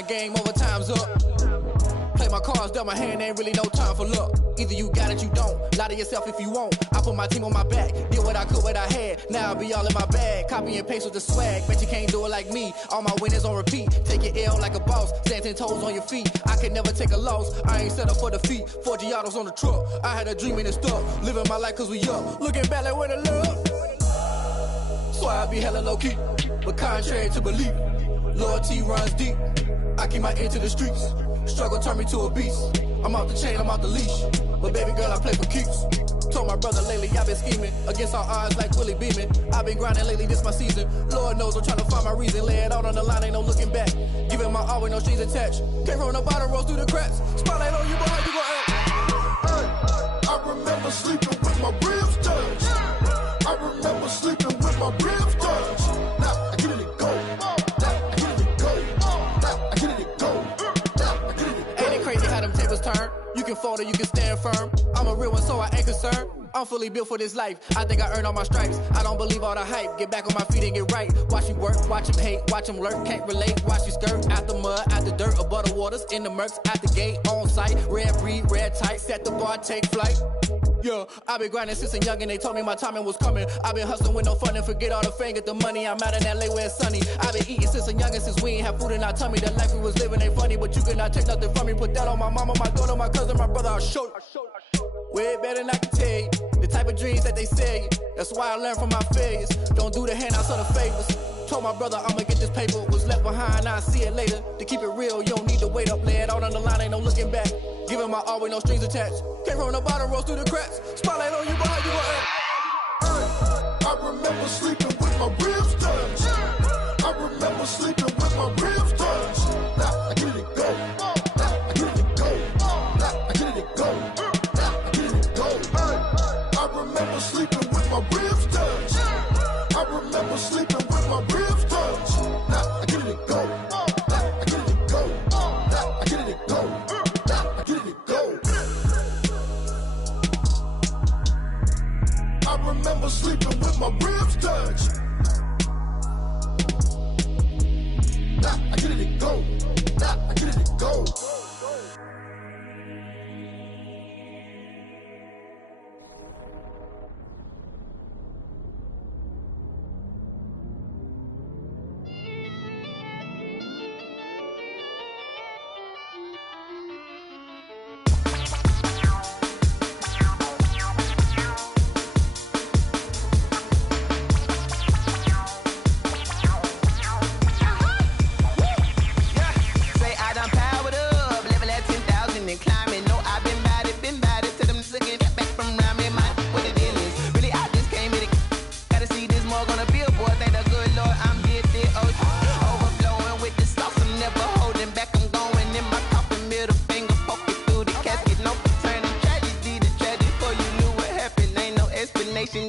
grind game over, time's up. Play my cards, dealt my hand, ain't really no time for luck. Either you got it, you don't. Lie to yourself if you won't. I put my team on my back, did what I could, what I had. Now I be all in my bag, copy and paste with the swag. Bet you can't do it like me. All my winners on repeat. Take your L like a boss, stand 10 toes on your feet. I can never take a loss. I ain't set up for defeat. 4 Giottos on the truck. I had a dream and it's stuck. Living my life cause we up. Looking back like where the love. So I be hella low key, but contrary to belief, loyalty runs deep. I keep my ear to the streets. Struggle turned me to a beast. I'm off the chain, I'm off the leash. But baby girl, I play for keeps. Told my brother lately, I've been scheming against all odds like Willie Beeman. I've been grinding lately, this my season. Lord knows I'm trying to find my reason. Lay it out on the line, ain't no looking back. Giving my all with no strings attached. Came from the bottom, rose through the cracks. Spotlight on you, boy, how you gon' act? I remember sleeping with my ribs touched. I remember sleeping with my ribs touched. Now I get it go. Now I get it go. Now I get it go. Now I get it go. Ain't it crazy how them tables turn? You can fold or you can stand firm. I'm a real one, so I ain't concerned. I'm fully built for this life. I think I earned all my stripes. I don't believe all the hype. Get back on my feet and get right. Watch you work, watch him hate, watch him lurk. Can't relate, watch you skirt. Out the mud, out the dirt, above the waters, in the murks, out the gate, on site. Red breed, red tight, set the bar, take flight. Yeah, I been grinding since a young and they told me my timing was coming. I been hustling with no fun and forget all the fame, get the money. I'm out in LA where it's sunny. I been eating since a young and since we ain't have food in our tummy. The life we was living ain't funny, but you cannot take nothing from me. Put that on my mama, my daughter, my cousin, my brother, I'll show you. Way better than I can tell you. The type of dreams that they sell you. That's why I learned from my failures. Don't do the handouts or the favors. Told my brother I'ma get this paper. Was left behind, I'll see it later. To keep it real, you don't need to wait up. Lay it out on the line, ain't no looking back. Giving my all with no strings attached. Came from the bottom, rose through the cracks. Spotlight on you, boy, how you gon' act? I remember sleeping with my ribs touched. I remember sleeping with my ribs touched. Now I get it go. Now I get it go. Now I get it go. Now I get it go. I remember sleeping with my ribs touched. I remember sleeping with my ribs touched. Now I get it go. Now I get it go. Now I get it go. Now I get it go. I remember sleeping with my ribs touched. Now I get it go. Now I get it go.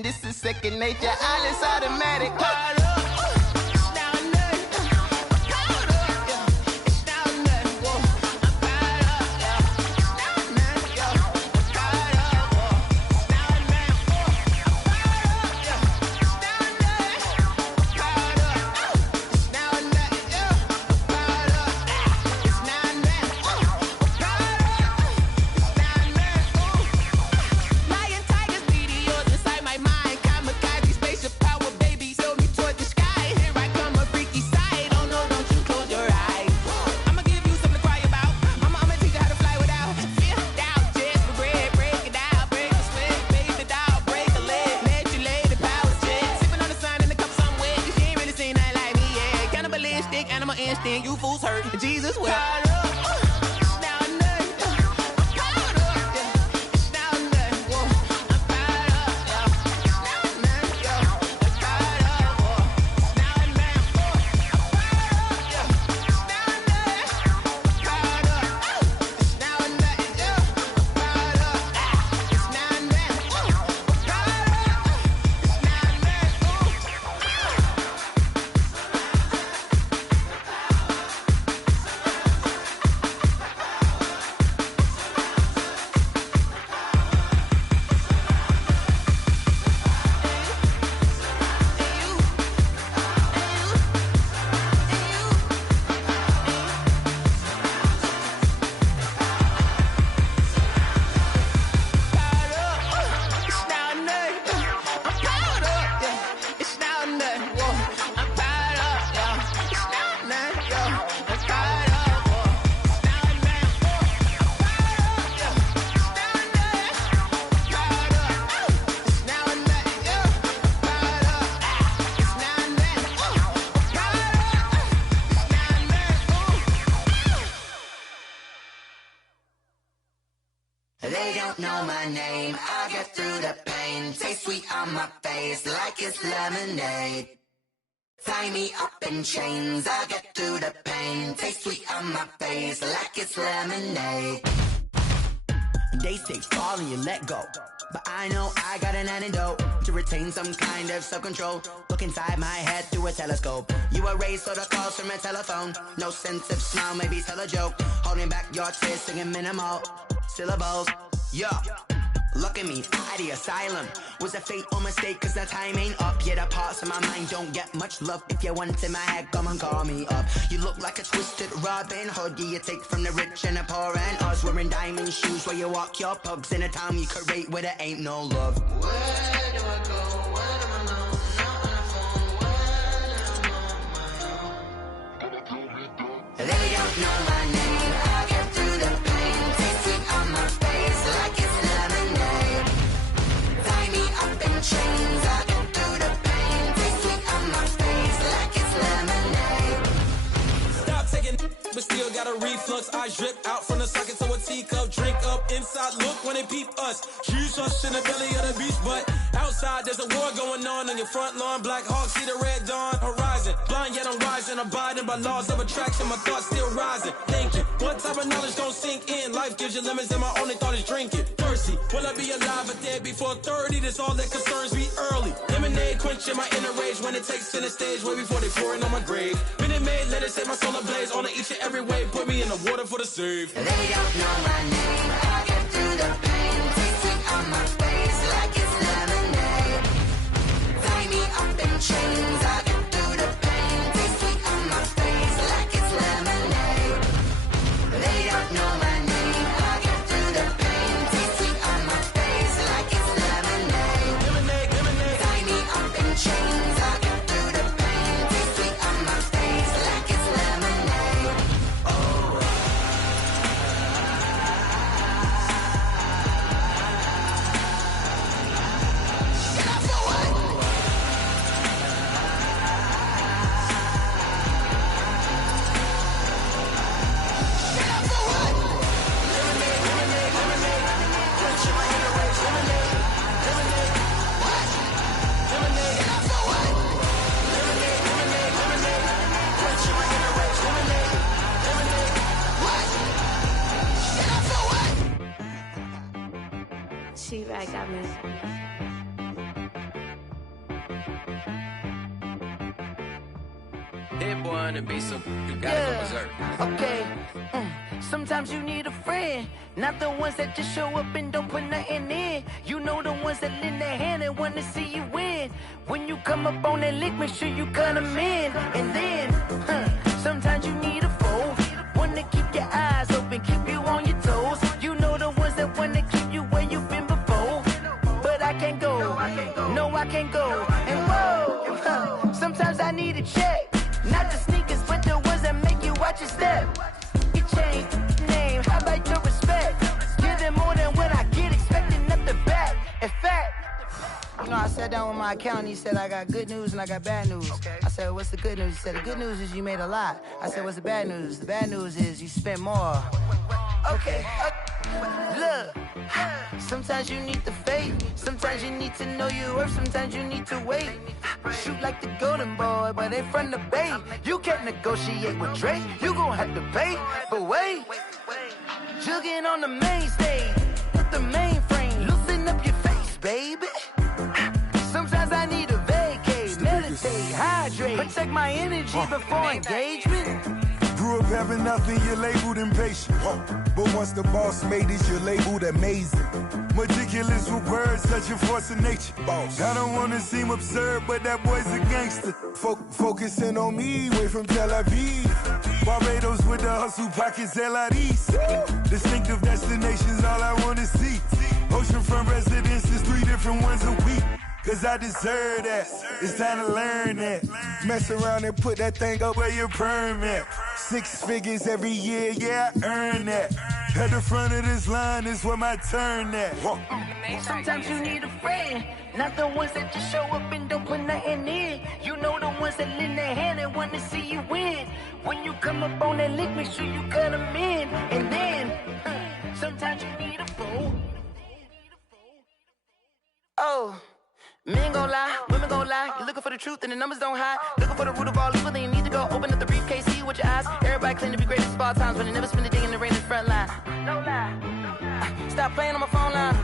This is second nature, all is automatic. Lion, tigers, meteors inside my mind. Kamikaze, spaceship power, baby. Tell me towards They don't know my name, I get through the pain. Taste sweet on my face like it's lemonade. Tie me up in chains, I get through the pain. Taste sweet on my face like it's lemonade. They say fall and you let go, but I know I got an antidote to retain some kind of self-control. Look inside my head through a telescope. You erase all the calls from a telephone. No sense of smile, maybe tell a joke. Holding back your tears, singing minimal syllables. Yeah, look at me, out of the asylum. Was a fate or mistake, cause the time ain't up. Yeah, the parts of my mind don't get much love. If you want in my head, come and call me up. You look like a twisted Robin Hood. Yeah, you take from the rich and the poor and us. Wearing diamond shoes where you walk your pugs in a town you create where there ain't no love. Where do I go? Where do I know? Not on the phone, when I'm on my own. They don't know my name, I get through the pain. Taste it on my face like it's lemonade. Tie me up in chains, I get through the pain. Taste it on my face like it's lemonade. Stop taking, but still got a reflux. I drip out from the socket to a teacup. Drink up inside, look when they peep us. Huge us in the belly of the beach, but outside there's a war going on your front lawn. Black Hawk see the red dawn horizon. Blind yet I'm rising, abiding by laws of attraction. My thoughts still rising. Thinking, what type of knowledge gon' sink in? Life gives you lemons and my only thought is drinking. Thirsty, will I be alive or dead before 30? That's all that concerns me early. Lemonade quenching my inner rage when it takes center stage way before they pour it on my grave. Minute Maid, let it set my soul ablaze. On each and every way, put me in the water for the save. They don't know my name, I get through the pain. Taste it on my face like it's lemonade. Tie me up in chains, I get through the pain. Taste it on my face like it's lemonade. They don't know my name, I get through the pain. Taste it on my face like it's lemonade. Lemonade. Tie me up in chains, I get through the pain. Taste it on my face like it's lemonade. Oh. She right got me. Hit boy on the beat, so you gotta go berserk. Okay. Sometimes you need a friend, not the ones that just show up and don't put nothing in. You know the ones that lend their hand and want to see you win. When you come up on that lick, make sure you cut them in. And then, sometimes you need a foe, one to keep your eyes open, keep you on your toes. You know the ones that want to keep you where you've been before. But I can't go, no I can't go. And whoa, sometimes I need a check, not the sneakers, but the ones that make you watch your step. Your chain, name, how about your respect? Give them more than what I get, expecting nothing back. In fact, you know, I sat down with my accountant, he said I got good news and I got bad news. Okay. I said, what's the good news? He said, the good news is you made a lot. I said, what's the bad news? The bad news is you spent more. Okay. Look, sometimes you need the faith, sometimes you need to know your worth, sometimes you need to wait. Shoot like the golden boy, but in front of the bay. You can't negotiate with Drake, you gon' have to pay. But wait, jugging on the main stage, with the mainframe, loosen up your face, baby. Sometimes I need a vacate, meditate, hydrate, protect my energy before engagement. Grew up having nothing, you're labeled impatient. But once the boss made it, you're labeled amazing. Meticulous with words, such a force of nature. I don't wanna seem absurd, but that boy's a gangster. Focusing on me, way from Tel Aviv. Barbados with the hustle pockets, LREs. Distinctive destinations, all I wanna see. Oceanfront residences, 3 different ones a week. Cause I deserve that, it's time to learn that. Mess around and put that thing up where your permit. 6 figures every year, yeah, I earn that. At the front of this line is where my turn at. Sometimes you need a friend, not the ones that just show up and don't put nothing in. You know the ones that lend their hand and want to see you win. When you come up on that lick, make sure you cut them in. And then, sometimes you need a foe, Men gon' lie, women gon' lie. You looking for the truth and the numbers don't hide. Looking for the root of all evil, then you need to go open up the briefcase, see with your eyes. Everybody claim to be greatest of all times, but they never spend a day in the rain in the front line. No lie. Stop playing on my phone line.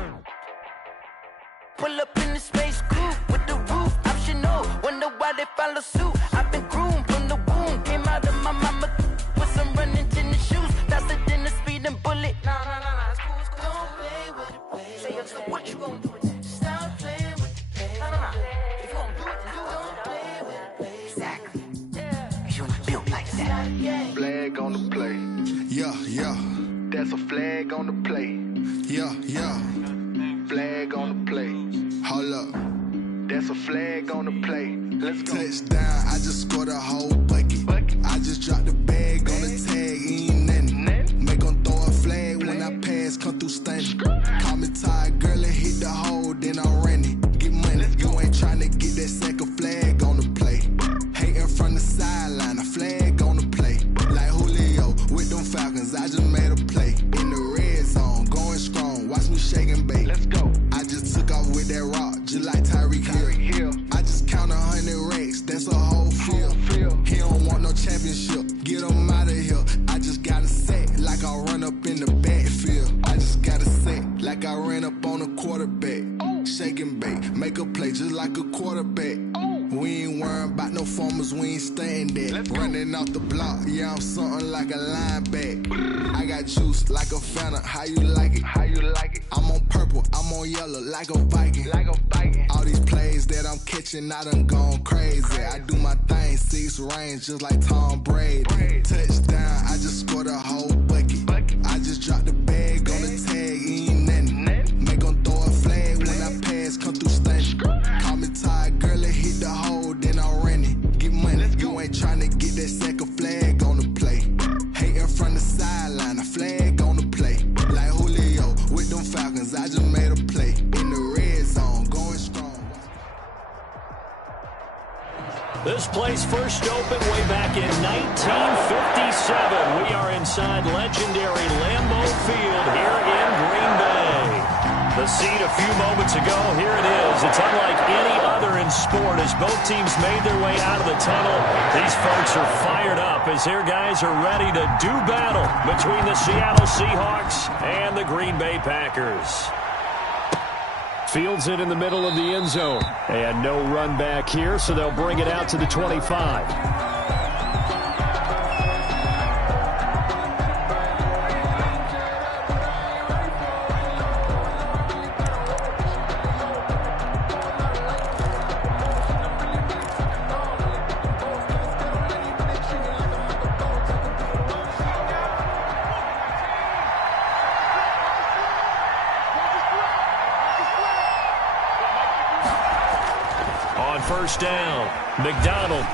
Pull up in the space coupe with the roof optional. Wonder why they follow suit. I've been groomed from the womb. Came out of my mama with some running tennis shoes. Faster than a speeding bullet. Nah, it's cool, it's cool. Don't play with it, play. Say so what you gon' do with it? Stop playing with it, play. Nah. If you gon' do it, then don't play with it, play. Exactly. Yeah. You ain't built like that. Flag on the play. Yeah. That's a flag on the play. Yeah. Flag on the play. Hold up. That's a flag on the play. Let's go. Touchdown, I just scored a whole bucket. I just dropped the bag on the tag, ain't nothing. Make them throw a flag when I pass, come through stunning. Call me tired, girl, and hit the hole, then I'm running. Get money, you ain't tryna get that second flag on the play. Hating from the sideline, a flag on the play. Like Julio with them Falcons, I just made a play. In the red zone, going strong, watch me shake and bake. Let's go. I just took off with that rock, just like Tyreek Hill. I just count 100 racks, that's a whole field. He don't want no championship, get him out of here. I just got a set, like I run up in the backfield. I just got a set, like I ran up on a quarterback. Shake and bake, make a play just like a quarterback. We ain't worrying about no formers, we ain't staying there. Running off the block, yeah, I'm something like a linebacker. I got juice like a Fanta, how you like it? I'm on purple, I'm on yellow, like a Viking. All these plays that I'm catching, I done gone crazy. I do my thing, 6 range, just like Tom Brady. Touchdown, I just scored a whole bucket. I just dropped the bag on the tag, ain't nothing. Make them throw a flag when I pass, come through stunning. Call me tired, girl, and hit the hole, then I'm running. Get money, you ain't tryna get that second flag on the play. Hating from the sideline, a flag on the play. Like Julio with them Falcons, I just made a play. In the red zone, going strong. This place first opened way back in 1957. We are inside legendary Lambeau Field here in Green Bay. The scene a few moments ago, here it is. It's unlike any other in sport as both teams made their way out of the tunnel. These folks are fired up as their guys are ready to do battle between the Seattle Seahawks and the Green Bay Packers. Fields it in the middle of the end zone. And no run back here, so they'll bring it out to the 25. First down, McDonald.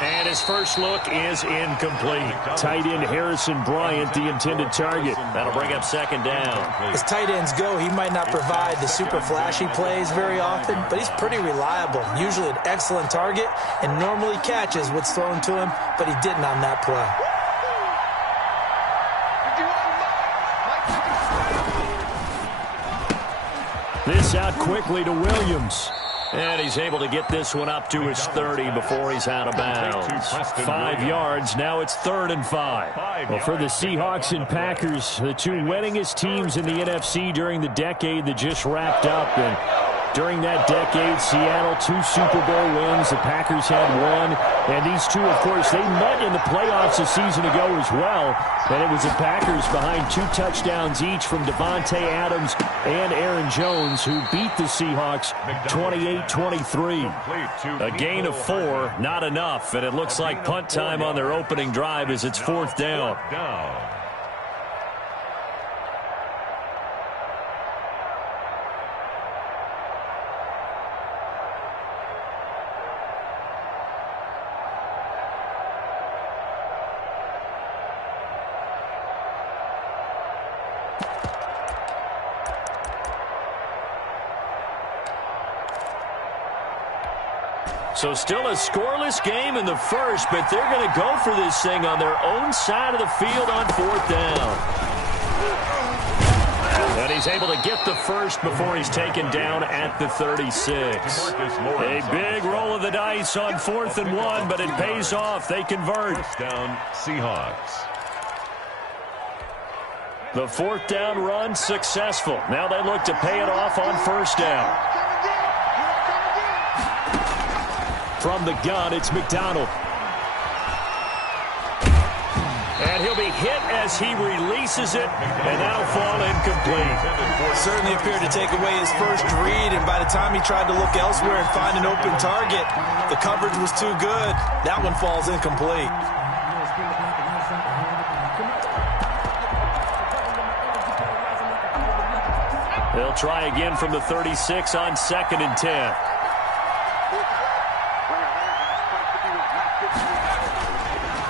And his first look is incomplete. Tight end Harrison Bryant, the intended target. That'll bring up second down. As tight ends go, he might not provide the super flashy plays very often, but he's pretty reliable. Usually an excellent target and normally catches what's thrown to him, but he didn't on that play. This out quickly to Williams. And he's able to get this one up to his 30 before he's out of bounds. 5 yards. Now it's 3rd and 5. Well, for the Seahawks and Packers, the two winningest teams in the NFC during the decade that just wrapped up. And during that decade, Seattle 2 Super Bowl wins. The Packers had 1. And these two, of course, they met in the playoffs a season ago as well. And it was the Packers behind 2 touchdowns each from Devontae Adams and Aaron Jones, who beat the Seahawks 28-23. A gain of 4, not enough. And it looks like punt time on their opening drive as it's 4th down. So still a scoreless game in the first, but they're going to go for this thing on their own side of the field on 4th down. And he's able to get the first before he's taken down at the 36. A big roll of the dice on 4th and 1, but it pays off. They convert. First down, Seahawks. The 4th down run successful. Now they look to pay it off on 1st down. From the gun, it's McDonald. And he'll be hit as he releases it, and that'll fall incomplete. Certainly appeared to take away his first read, and by the time he tried to look elsewhere and find an open target, the coverage was too good. That one falls incomplete. They'll try again from the 36 on 2nd and 10.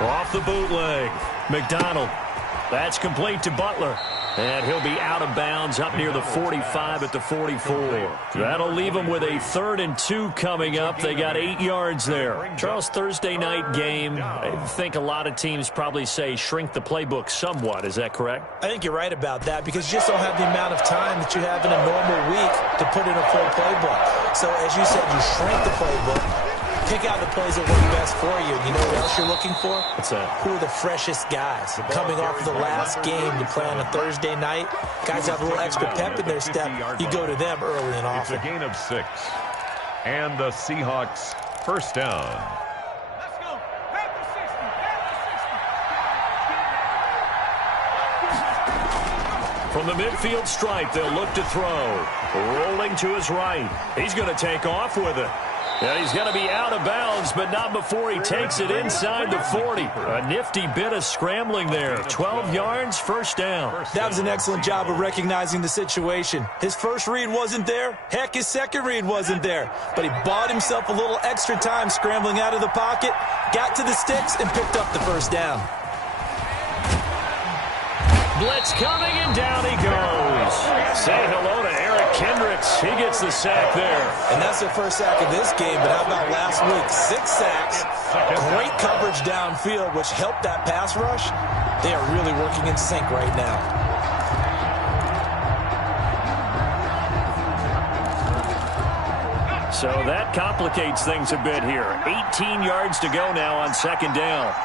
Off the bootleg. McDonald. That's complete to Butler. And he'll be out of bounds up near the 45 at the 44. That'll leave them with a 3rd and 2 coming up. They got 8 yards there. Charles, Thursday night game, I think a lot of teams probably say shrink the playbook somewhat. Is that correct? I think you're right about that because you just don't have the amount of time that you have in a normal week to put in a full playbook. So as you said, you shrink the playbook. Pick out the plays that work best for you. You know what else you're looking for? What's that? Who are the freshest guys coming off of the last game to play on a Thursday night? Guys have a little extra pep in their step. You go to them early and often. It's a gain of 6. And the Seahawks first down. Let's go. Back to 60. From the midfield stripe, they'll look to throw. Rolling to his right. He's going to take off with it. Yeah, he's going to be out of bounds, but not before he takes it inside the 40. A nifty bit of scrambling there. 12 yards, 1st down. That was an excellent job of recognizing the situation. His first read wasn't there. Heck, his second read wasn't there. But he bought himself a little extra time scrambling out of the pocket, got to the sticks, and picked up the 1st down. Blitz coming, and down he goes. Say hello to Eric Kendricks. He gets the sack there. And that's their first sack of this game, but how about last week? 6 sacks, great coverage downfield, which helped that pass rush. They are really working in sync right now. So that complicates things a bit here. 18 yards to go now on 2nd down.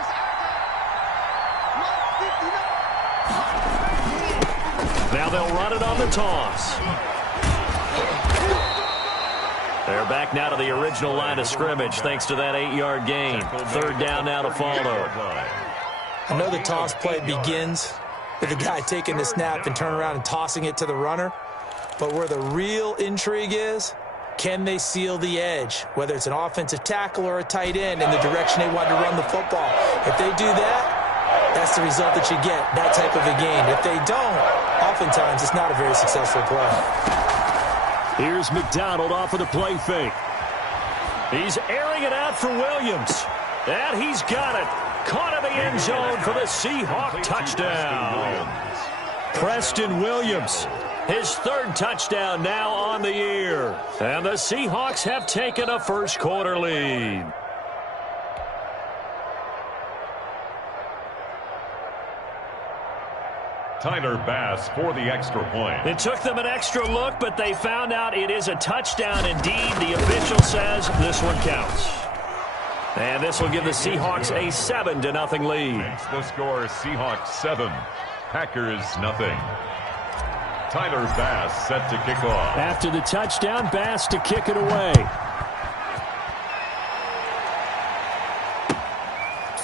Now they'll run it on the toss. They're back now to the original line of scrimmage thanks to that 8-yard gain. 3rd down now to follow. I know the toss play begins with the guy taking the snap and turning around and tossing it to the runner. But where the real intrigue is, can they seal the edge, whether it's an offensive tackle or a tight end, in the direction they want to run the football? If they do that, that's the result that you get, that type of a gain. If they don't, oftentimes it's not a very successful play. Here's McDonald off of the play fake. He's airing it out for Williams. And he's got it. Caught in the end zone for the Seahawk touchdown. Preston Williams, his 3rd touchdown now on the year. And the Seahawks have taken a first-quarter lead. Tyler Bass for the extra point. It took them an extra look, but they found out it is a touchdown indeed. The official says this one counts. And this will give the Seahawks a 7-0 lead. Makes the score Seahawks 7, Packers 0. Tyler Bass set to kick off. After the touchdown, Bass to kick it away.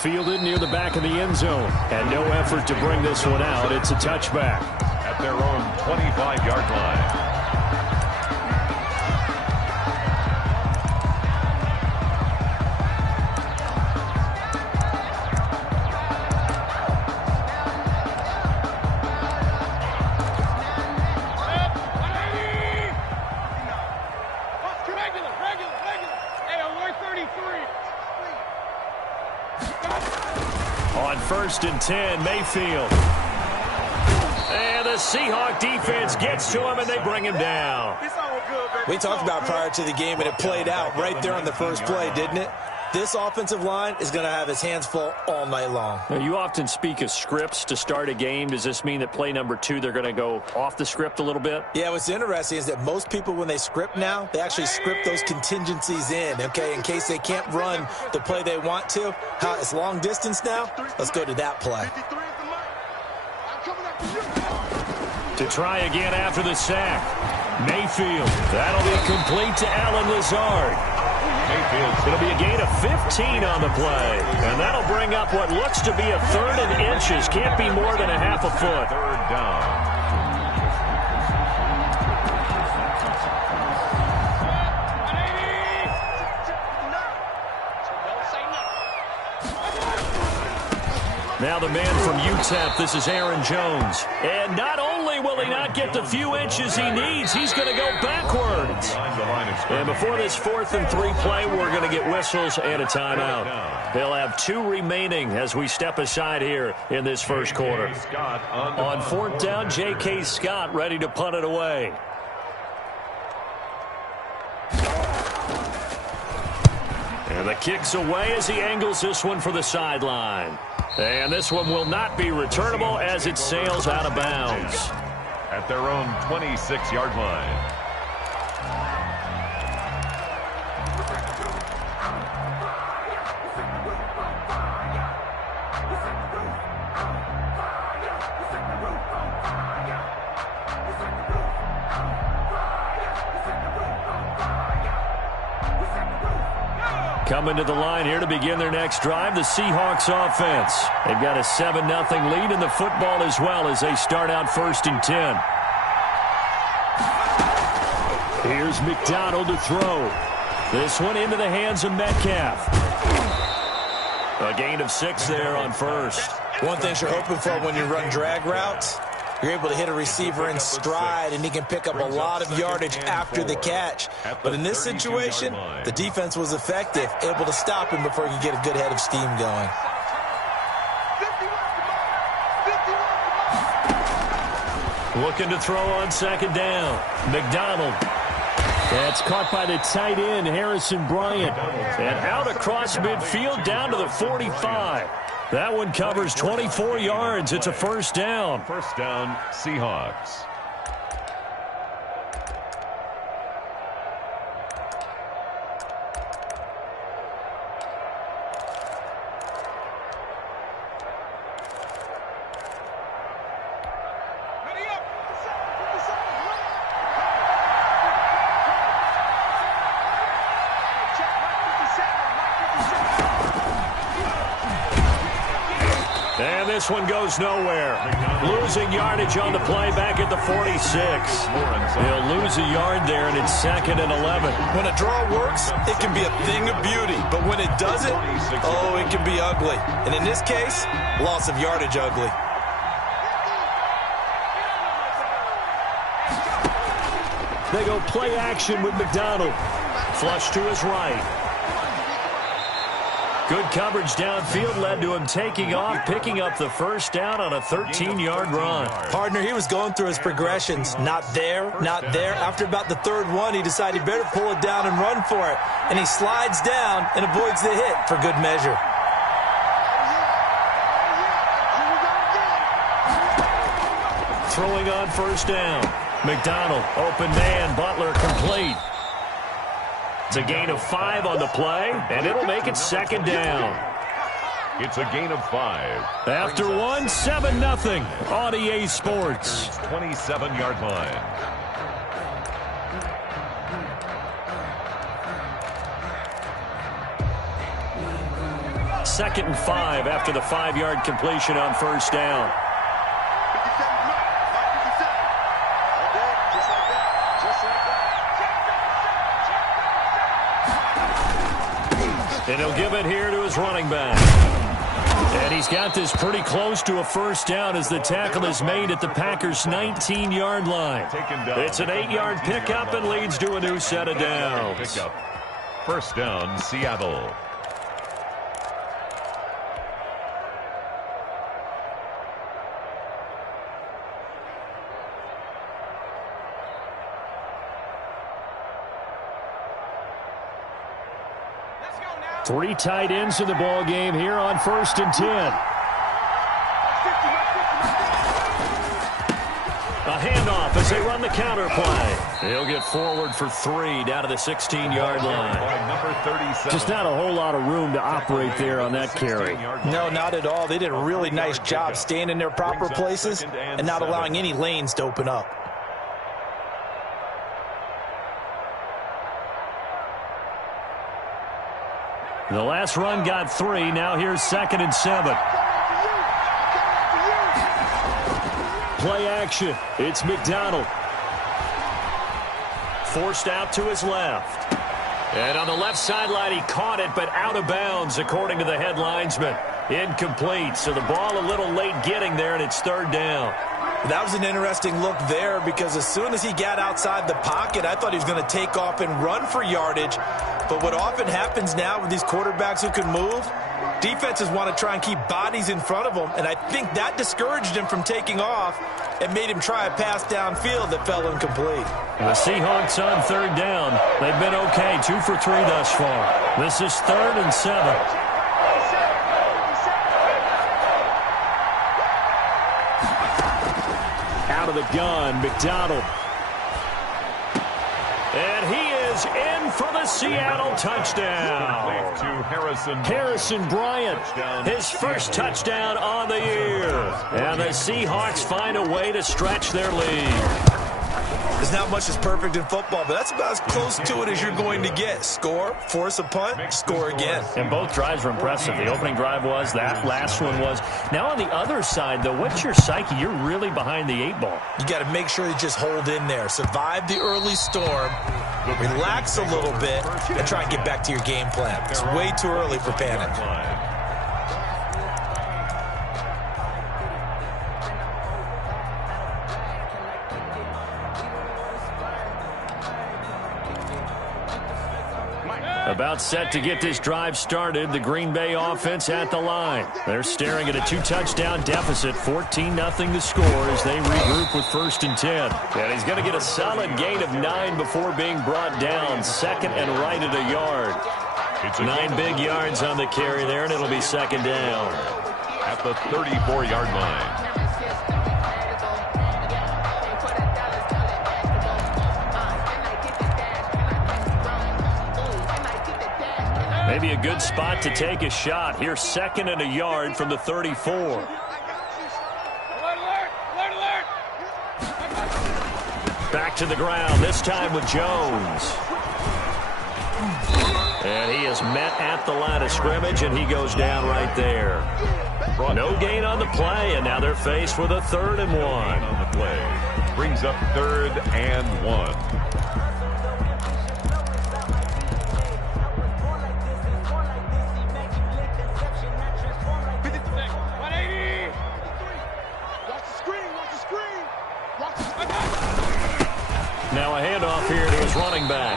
Fielded near the back of the end zone. And no effort to bring this one out. It's a touchback. At their own 25-yard line. On 1st and 10, Mayfield. And the Seahawk defense gets to him, and they bring him down. We talked about prior to the game, and it played out right there on the first play, didn't it? This offensive line is going to have his hands full all night long. Now, you often speak of scripts to start a game. Does this mean that play number 2, they're going to go off the script a little bit? Yeah, what's interesting is that most people, when they script now, they actually script those contingencies in, okay, in case they can't run the play they want to. It's long distance now. Let's go to that play. To try again after the sack. Mayfield. That'll be complete to Allen Lazard. It'll be a gain of 15 on the play. And that'll bring up what looks to be a 3rd and inches. Can't be more than a half a foot. 3rd down. Now the man from UTEP, this is Aaron Jones. And not only will he not get the few inches he needs, he's going to go backwards. And before this 4th and 3 play, we're going to get whistles and a timeout. They'll have 2 remaining as we step aside here in this first quarter. On 4th down, J.K. Scott ready to punt it away. And the kick's away as he angles this one for the sideline. And this one will not be returnable as it sails out of bounds. At their own 26-yard line. Coming to the line here to begin their next drive, the Seahawks offense. They've got a 7-0 lead in the football as well as they start out 1st and 10. Here's McDonald to throw. This one into the hands of Metcalf. A gain of 6 there on 1st. One thing you're hoping for when you run drag routes, you're able to hit a receiver in stride, and he can pick up a lot of yardage after the catch. But in this situation, the defense was effective, able to stop him before he could get a good head of steam going. Looking to throw on 2nd down. McDonald. That's caught by the tight end, Harrison Bryant. And out across midfield down to the 45. That one covers 24 yards. It's a 1st down. 1st down, Seahawks. And this one goes nowhere. Losing yardage on the play back at the 46. He'll lose a yard there, and it's 2nd and 11. When a draw works, it can be a thing of beauty. But when it doesn't, oh, it can be ugly. And in this case, loss of yardage ugly. They go play action with McDonald. Flush to his right. Good coverage downfield led to him taking off, picking up the 1st down on a 13-yard run. Partner, he was going through his progressions. Not there, not there. After about the 3rd one, he decided he better pull it down and run for it. And he slides down and avoids the hit for good measure. Throwing on 1st down. McDonald, open man, Butler complete. It's a gain of 5 on the play, and it'll make it 2nd down. It's a gain of 5. After one, 7-0 on EA Sports. 27-yard line. Second and 5 after the 5-yard completion on 1st down. And he'll give it here to his running back. And he's got this pretty close to a 1st down as the tackle is made at the Packers' 19-yard line. It's an 8-yard pickup and leads to a new set of downs. 1st down, Seattle. 3 tight ends in the ball game here on 1st and 10. A handoff as they run the counter play. He'll get forward for 3 down to the 16-yard line. Number 37. Just not a whole lot of room to operate there on that carry. No, not at all. They did a really nice job staying in their proper places and not allowing any lanes to open up. The last run got 3. Now here's 2nd and 7. Play action. It's McDonald. Forced out to his left. And on the left sideline, he caught it, but out of bounds, according to the head linesman. Incomplete. So the ball a little late getting there, and it's 3rd down. That was an interesting look there because as soon as he got outside the pocket, I thought he was going to take off and run for yardage. But what often happens now with these quarterbacks who can move, defenses want to try and keep bodies in front of them, and I think that discouraged him from taking off and made him try a pass downfield that fell incomplete. The Seahawks on 3rd down. They've been okay, 2 for 3 thus far. This is 3rd and 7. Out of the gun, McDonald. And he is in for the Seattle touchdown. To Harrison Bryant, his first touchdown on the year. And the Seahawks find a way to stretch their lead. There's not much that's perfect in football, but that's about as close to it as you're going to get. Score, force a punt, score again. And both drives were impressive. The opening drive was, that last one was. Now on the other side, though, what's your psyche? You're really behind the 8 ball. You got to make sure you just hold in there. Survive the early storm, relax a little bit, and try and get back to your game plan. It's way too early for panic. About set to get this drive started. The Green Bay offense at the line. They're staring at a 2-touchdown deficit. 14-0 the score as they regroup with 1st and 10. And he's going to get a solid gain of 9 before being brought down. 2nd and right at a yard. 9 big yards on the carry there, and it'll be 2nd down. At the 34-yard line. Maybe a good spot to take a shot. Here's 2nd and a yard from the 34. Back to the ground, this time with Jones. And he is met at the line of scrimmage, and he goes down right there. No gain on the play, and now they're faced with a 3rd and 1. On the play. Brings up 3rd and 1. Now a handoff here to his running back.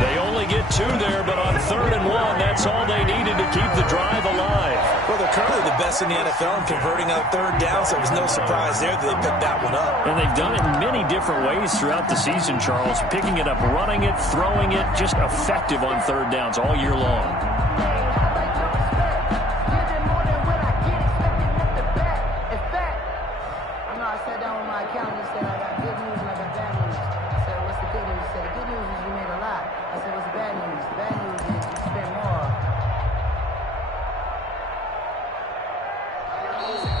They only get 2 there, but on 3rd and 1, that's all they needed to keep the drive alive. Well, they're currently the best in the NFL in converting on 3rd down, so it was no surprise there that they picked that one up. And they've done it in many different ways throughout the season, Charles. Picking it up, running it, throwing it, just effective on 3rd downs all year long.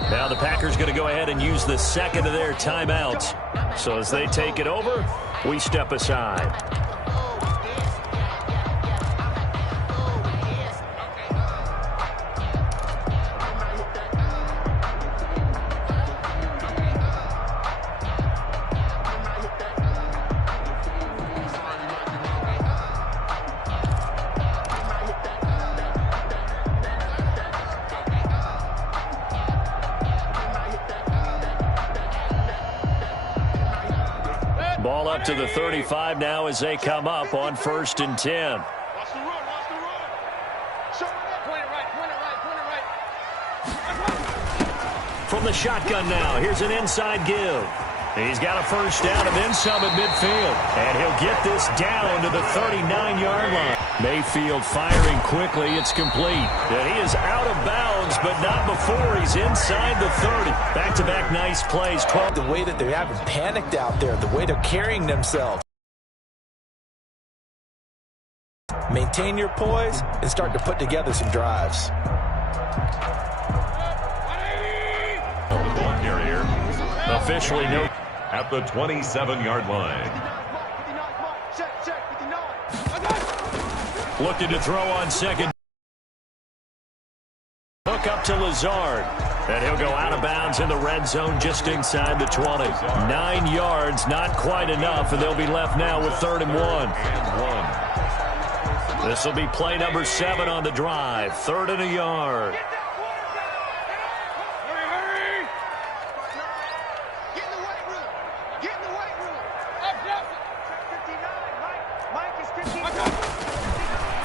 Now the Packers going to go ahead and use the 2nd of their timeouts. So as they take it over, we step aside. Ball up to the 35 now as they come up on 1st and 10. From the shotgun now, here's an inside give. He's got a first down and then some at midfield. And he'll get this down to the 39-yard line. Mayfield firing quickly. It's complete. And he is out of bounds, but not before he's inside the 30. Back-to-back nice plays. 12. The way that they haven't panicked out there, the way they're carrying themselves. Maintain your poise and start to put together some drives. The ball carrier. Officially no. At the 27-yard line. Looking to throw on second. Hook up to Lazard. And he'll go out of bounds in the red zone just inside the 20. 9 yards, not quite enough, and they'll be left now with 3rd and 1. This will be play number 7 on the drive. 3rd and a yard.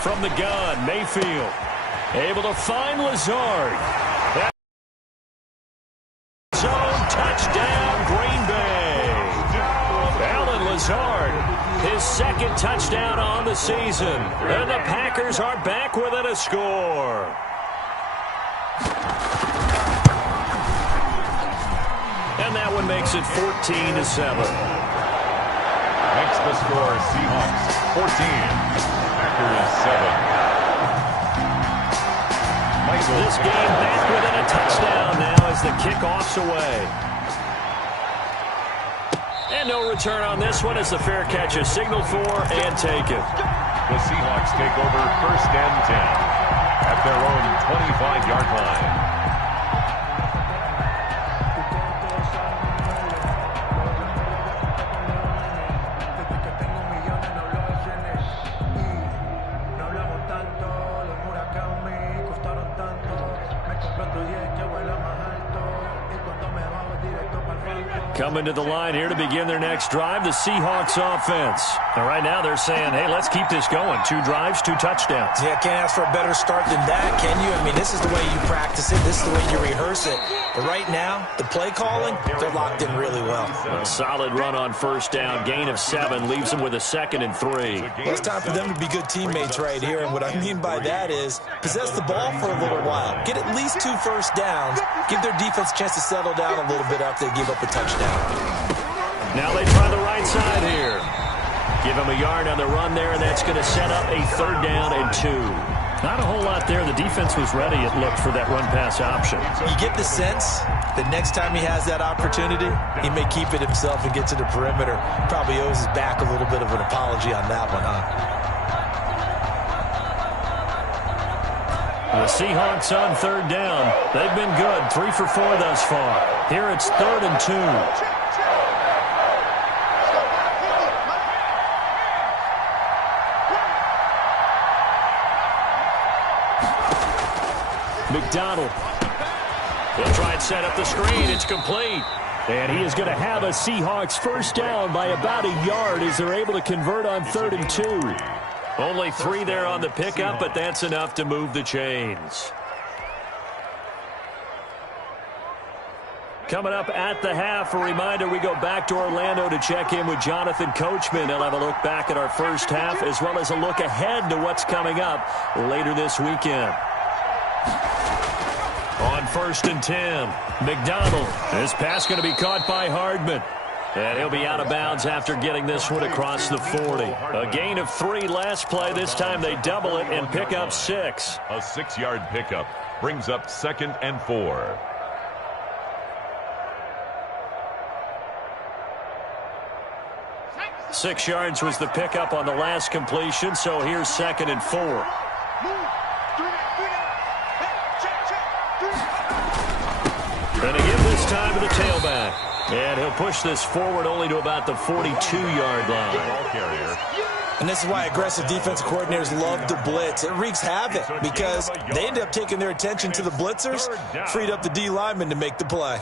From the gun, Mayfield able to find Lazard. That zone touchdown, Green Bay. Alan Lazard, his 2nd touchdown on the season. And the Packers are back within a score. And that one makes it 14-7. Makes the score Seahawks 14. Packers 7. This game back within a touchdown now as the kickoff's away. And no return on this one as the fair catch is signaled for and taken. The Seahawks take over 1st and 10 at their own 25-yard line. Coming to the line here to begin their next drive, the Seahawks offense. And right now they're saying, hey, let's keep this going. 2 drives, 2 touchdowns. Yeah, can't ask for a better start than that, can you? I mean, this is the way you practice it. This is the way you rehearse it. But right now, the play calling, they're locked in really well. A solid run on 1st down. Gain of 7 leaves them with a 2nd and 3. Well, it's time for them to be good teammates right here. And what I mean by that is possess the ball for a little while. Get at least 2 first downs. Give their defense a chance to settle down a little bit after they give up a touchdown. Now they try the right side here. Give him a yard on the run there, and that's going to set up a 3rd down and 2. Not a whole lot there. The defense was ready, it looked, for that run-pass option. You get the sense that next time he has that opportunity, he may keep it himself and get to the perimeter. Probably owes his back a little bit of an apology on that one, huh? The Seahawks on 3rd down. They've been good. 3 for 4 thus far. Here it's 3rd and 2. McDonald. He'll try and set up the screen. It's complete. And he is going to have a Seahawks 1st down by about a yard as they're able to convert on 3rd and 2. Only 3 there on the pickup, but that's enough to move the chains. Coming up at the half, a reminder, we go back to Orlando to check in with Jonathan Coachman. He'll have a look back at our 1st half as well as a look ahead to what's coming up later this weekend. On 1st and 10, McDonald. This pass going to be caught by Hardman. And he'll be out of bounds after getting this one across the 40. A gain of 3 last play. This time they double it and pick up 6. A 6-yard pickup brings up 2nd and 4. Six yards was the pickup on the last completion, so here's 2nd and 4. And again this time to the tailback. And he'll push this forward only to about the 42-yard line. And this is why aggressive defensive coordinators love to blitz. It wreaks havoc because they end up taking their attention to the blitzers, freed up the D lineman to make the play.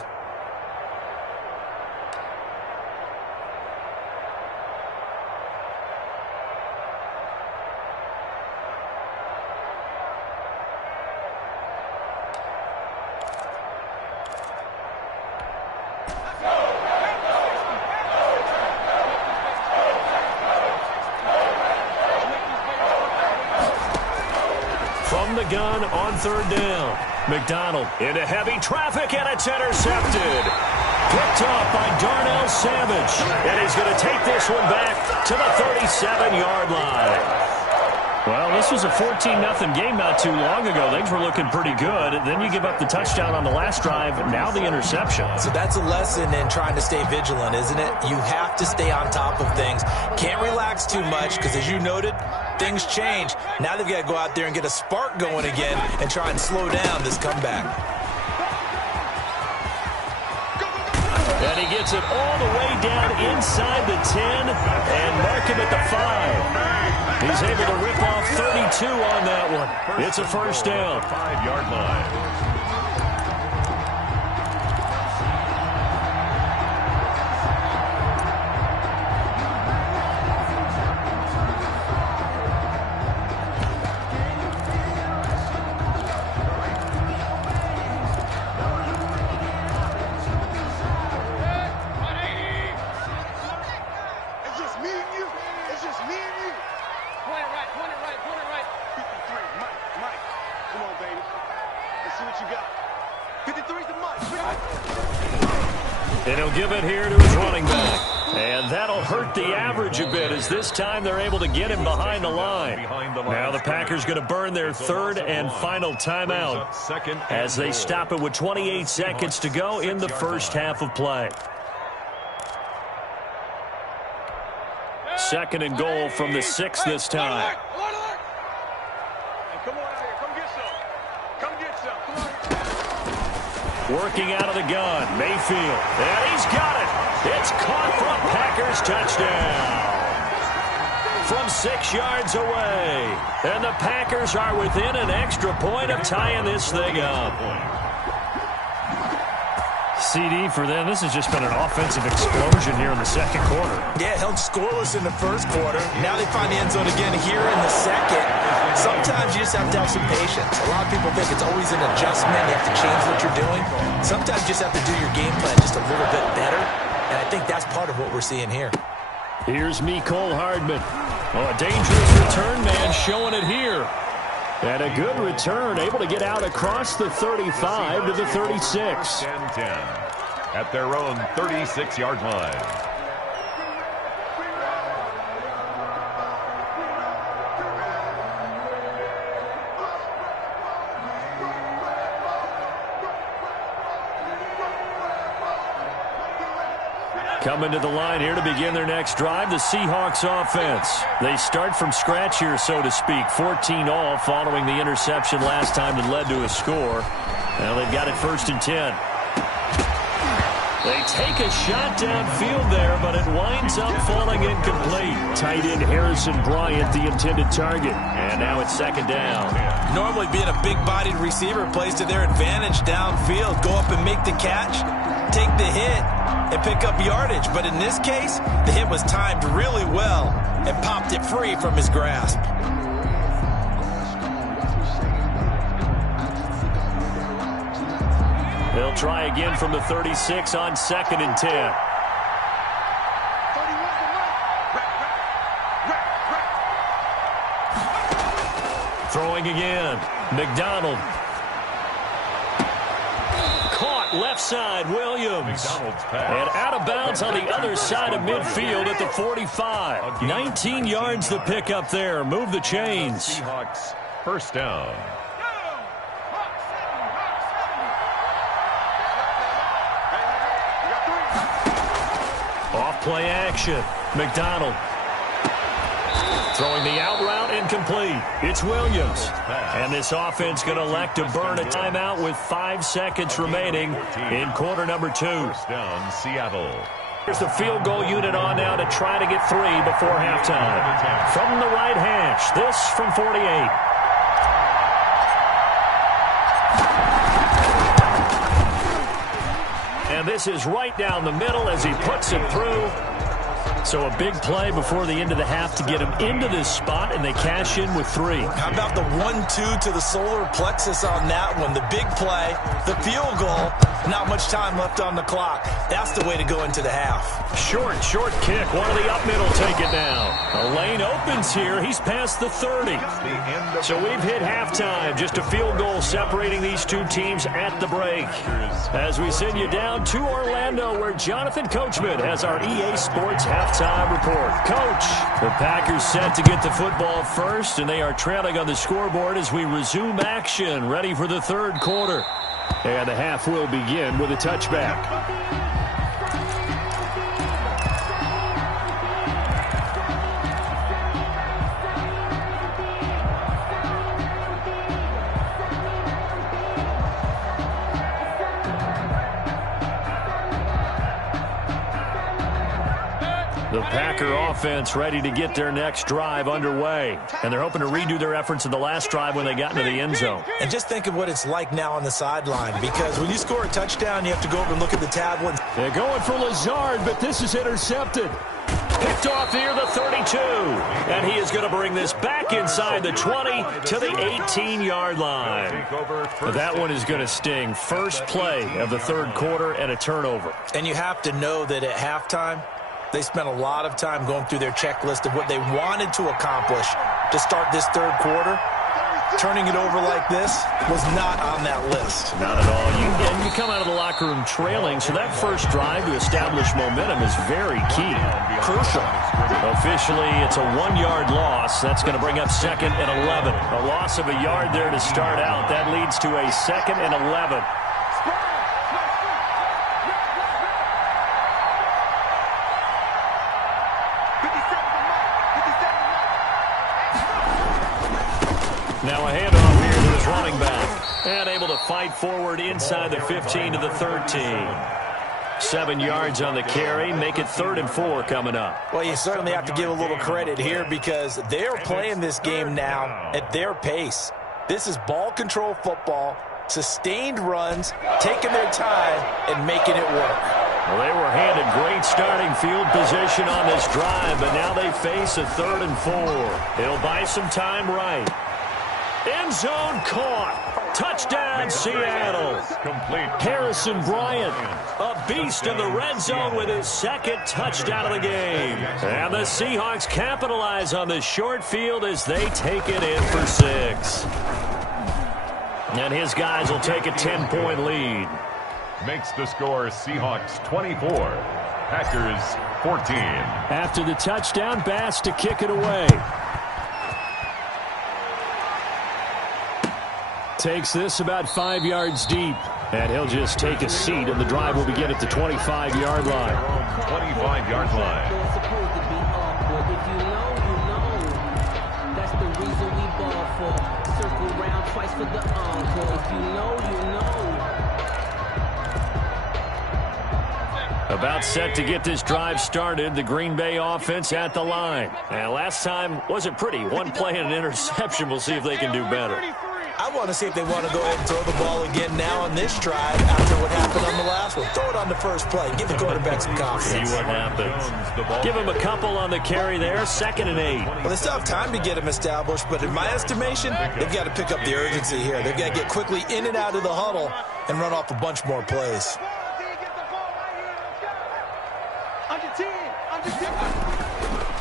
from the gun on third down. McDonald into heavy traffic, and it's intercepted. Picked off by Darnell Savage. And he's going to take this one back to the 37-yard line. Well, this was a 14-0 game not too long ago. Things were looking pretty good. Then you give up the touchdown on the last drive, now the interception. So that's a lesson in trying to stay vigilant, isn't it? You have to stay on top of things. Can't relax too much because, as you noted, things change. Now they've got to go out there and get a spark going again and try and slow down this comeback. And he gets it all the way down inside the 10 and mark him at the 5. He's able to rip off 32 on that one. It's a first down. 5-yard line. And he'll give it here to his running back. And that'll hurt the average a bit as this time they're able to get him behind the line. Now the Packers going to burn their third and final timeout as they stop it with 28 seconds to go in the first half of play. Second and goal from the 6 this time. Working out of the gun, Mayfield, and he's got it. It's caught from Packers touchdown. From 6 yards away. And the Packers are within an extra point of tying this thing up. CD for them, this has just been an offensive explosion here in the second quarter. Yeah, held scoreless in the first quarter. Now they find the end zone again here in the second. Sometimes you just have to have some patience. A lot of people think it's always an adjustment. You have to change what you're doing. Sometimes you just have to do your game plan just a little bit better. And I think that's part of what we're seeing here. Here's Mecole Hardman. Oh, a dangerous return man showing it here. And a good return, able to get out across the 35 to the 36. 10-10 at their own 36-yard line. Coming to the line here to begin their next drive, the Seahawks offense. They start from scratch here, so to speak. 14-all following the interception last time that led to a score. Now they've got it 1st and 10. They take a shot downfield there, but it winds up falling incomplete. Tight end Harrison Bryant, the intended target. And now it's 2nd down. Normally being a big-bodied receiver plays to their advantage downfield. Go up and make the catch, take the hit, and pick up yardage. But in this case, the hit was timed really well and popped it free from his grasp. They'll try again from the 36 on 2nd and 10. Throwing again. McDonald. Caught left side, Williams. And out of bounds on the other side of midfield at the 45. 19 yards to pick up there. Move the chains. Seahawks, 1st down. Off play action. McDonald. Throwing the out route incomplete. It's Williams. And this offense going to elect to burn a timeout with 5 seconds remaining in quarter number 2. 1st down, Seattle. Here's the field goal unit on now to try to get 3 before halftime. From the right hash, this from 48. And this is right down the middle as he puts it through. So a big play before the end of the half to get them into this spot, and they cash in with 3. How about the 1-2 to the solar plexus on that one? The big play, the field goal, not much time left on the clock. That's the way to go into the half. Short kick. One of the up middle take it down. A lane opens here. He's past the 30. So we've hit halftime. Just a field goal separating these two teams at the break. As we send you down to Orlando, where Jonathan Coachman has our EA Sports halftime report. Coach, the Packers set to get the football first, and they are trailing on the scoreboard as we resume action, ready for the third quarter. And the half will begin with a touchback. The Packer offense ready to get their next drive underway. And they're hoping to redo their efforts in the last drive when they got into the end zone. And just think of what it's like now on the sideline, because when you score a touchdown, you have to go over and look at the tablet. They're going for Lazard, but this is intercepted. Picked off near the 32. And he is going to bring this back inside the 20 to the 18-yard line. That one is going to sting. First play of the third quarter and a turnover. And you have to know that at halftime, they spent a lot of time going through their checklist of what they wanted to accomplish to start this third quarter. Turning it over like this was not on that list. Not at all. You come out of the locker room trailing, so that first drive to establish momentum is very key. Crucial. Officially, it's a 1-yard loss. That's going to bring up 2nd and 11. A loss of a yard there to start out. That leads to a 2nd and 11. Now a handoff here to his running back. And able to fight forward inside the 15 to the 13. 7 yards on the carry. Make it 3rd and 4 coming up. Well, you certainly have to give a little credit here because they're playing this game now at their pace. This is ball control football, sustained runs, taking their time, and making it work. Well, they were handed great starting field position on this drive, but now they face a 3rd and 4. It'll buy some time right. End zone caught. Touchdown, Seattle. Complete. Harrison Bryant, a beast in the red zone with his 2nd touchdown of the game. And the Seahawks capitalize on the short field as they take it in for 6. And his guys will take a 10-point lead. Makes the score Seahawks 24, Packers 14. After the touchdown, Bass to kick it away. Takes this about 5 yards deep. And he'll just take a seat, and the drive will begin at the 25-yard line. 25-yard line. If you know, you know. That's the reason we ball for. Circle round twice for the encore. If you know, you know. About set to get this drive started, the Green Bay offense at the line. And last time wasn't pretty. One play and an interception. We'll see if they can do better. I want to see if they want to go ahead and throw the ball again now on this drive after what happened on the last one. Throw it on the first play. Give the quarterback some confidence. See what happens. Give him a couple on the carry there. 2nd and 8. Well, they still have time to get him established, but in my estimation, they've got to pick up the urgency here. They've got to get quickly in and out of the huddle and run off a bunch more plays.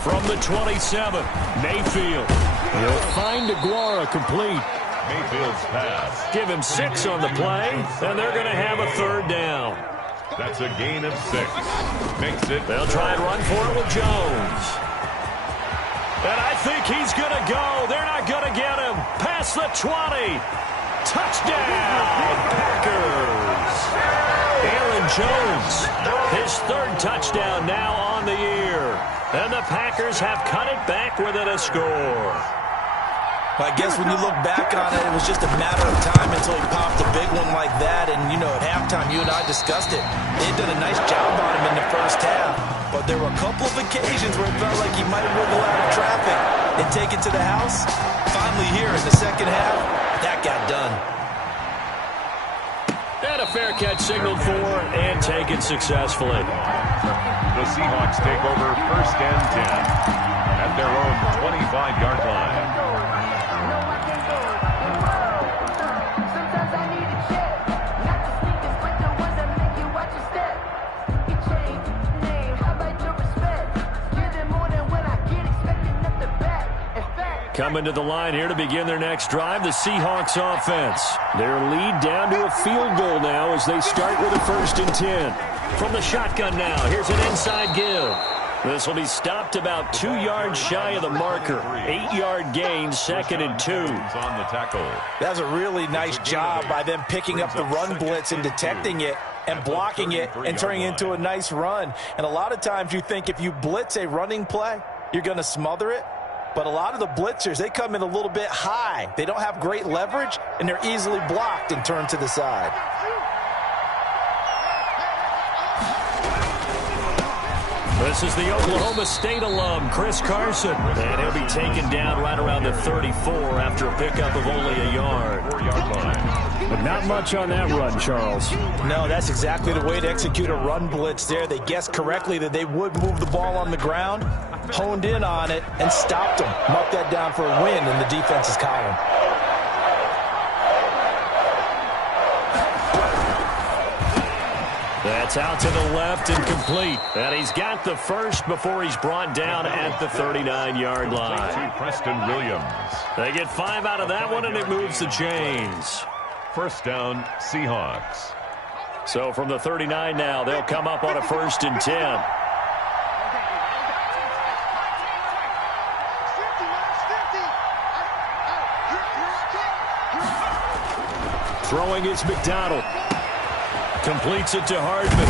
From the 27, Mayfield. He'll find Aguara complete. Mayfield's pass. Give him 6 on the play, and they're going to have a 3rd down. That's a gain of 6. Makes it. They'll try and run for it with Jones. And I think he's going to go. They're not going to get him. Past the 20. Touchdown, Packers. Aaron Jones, his 3rd touchdown now on the year. And the Packers have cut it back within a score. I guess when you look back on it, it was just a matter of time until he popped a big one like that. And, you know, at halftime, you and I discussed it. They'd done a nice job on him in the first half. But there were a couple of occasions where it felt like he might wiggle out of traffic and take it to the house. Finally here in the second half, that got done. And a fair catch signaled for and taken successfully. The Seahawks take over 1st and 10 at their own 25-yard line. Coming to the line here to begin their next drive, the Seahawks offense. Their lead down to a field goal now as they start with a 1st and 10. From the shotgun now, here's an inside give. This will be stopped about 2 yards shy of the marker. 8-yard gain, 2nd and 2. On the tackle. That's a really nice job by them picking up the run blitz and detecting it and blocking it and turning it into a nice run. And a lot of times you think if you blitz a running play, you're going to smother it. But a lot of the blitzers, they come in a little bit high. They don't have great leverage, and they're easily blocked and turned to the side. This is the Oklahoma State alum, Chris Carson. And he'll be taken down right around the 34 after a pickup of only a yard. 4-yard line. But not much on that run, Charles. No, that's exactly the way to execute a run blitz there. They guessed correctly that they would move the ball on the ground, honed in on it, and stopped them. Mark that down for a win in the defense's column. That's out to the left and complete. And he's got the first before he's brought down at the 39-yard line. To Preston Williams. They get 5 out of that one, and it moves the chains. 1st down, Seahawks. So from the 39 now, they'll come up on a 1st and 10. Throwing is McDonald. Completes it to Hardman.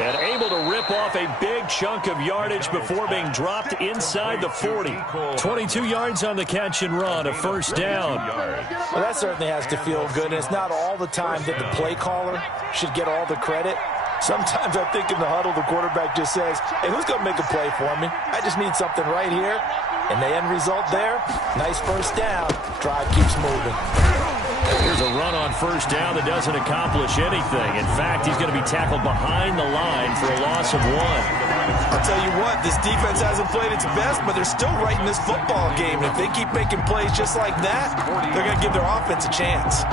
And able to rip off a big chunk of yardage before being dropped inside the 40. 22 yards on the catch and run, a 1st down. Well, that certainly has to feel good. And it's not all the time that the play caller should get all the credit. Sometimes I think in the huddle, the quarterback just says, hey, who's going to make a play for me? I just need something right here. And the end result there, nice 1st down. Drive keeps moving. Here's a run on 1st down that doesn't accomplish anything. In fact, he's going to be tackled behind the line for a loss of 1. I'll tell you what, this defense hasn't played its best, but they're still right in this football game. And if they keep making plays just like that, they're going to give their offense a chance.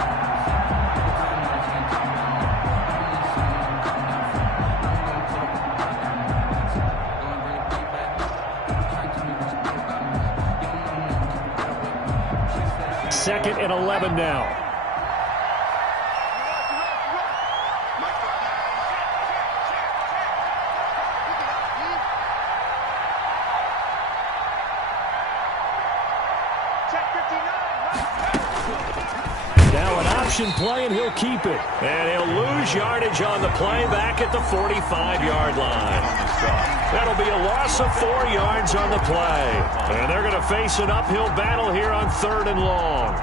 Second and 11 now. Now an option play, and he'll keep it. And he'll lose yardage on the play back at the 45-yard line. That'll be a loss of 4 yards on the play. And they're going to face an uphill battle here on 3rd and long.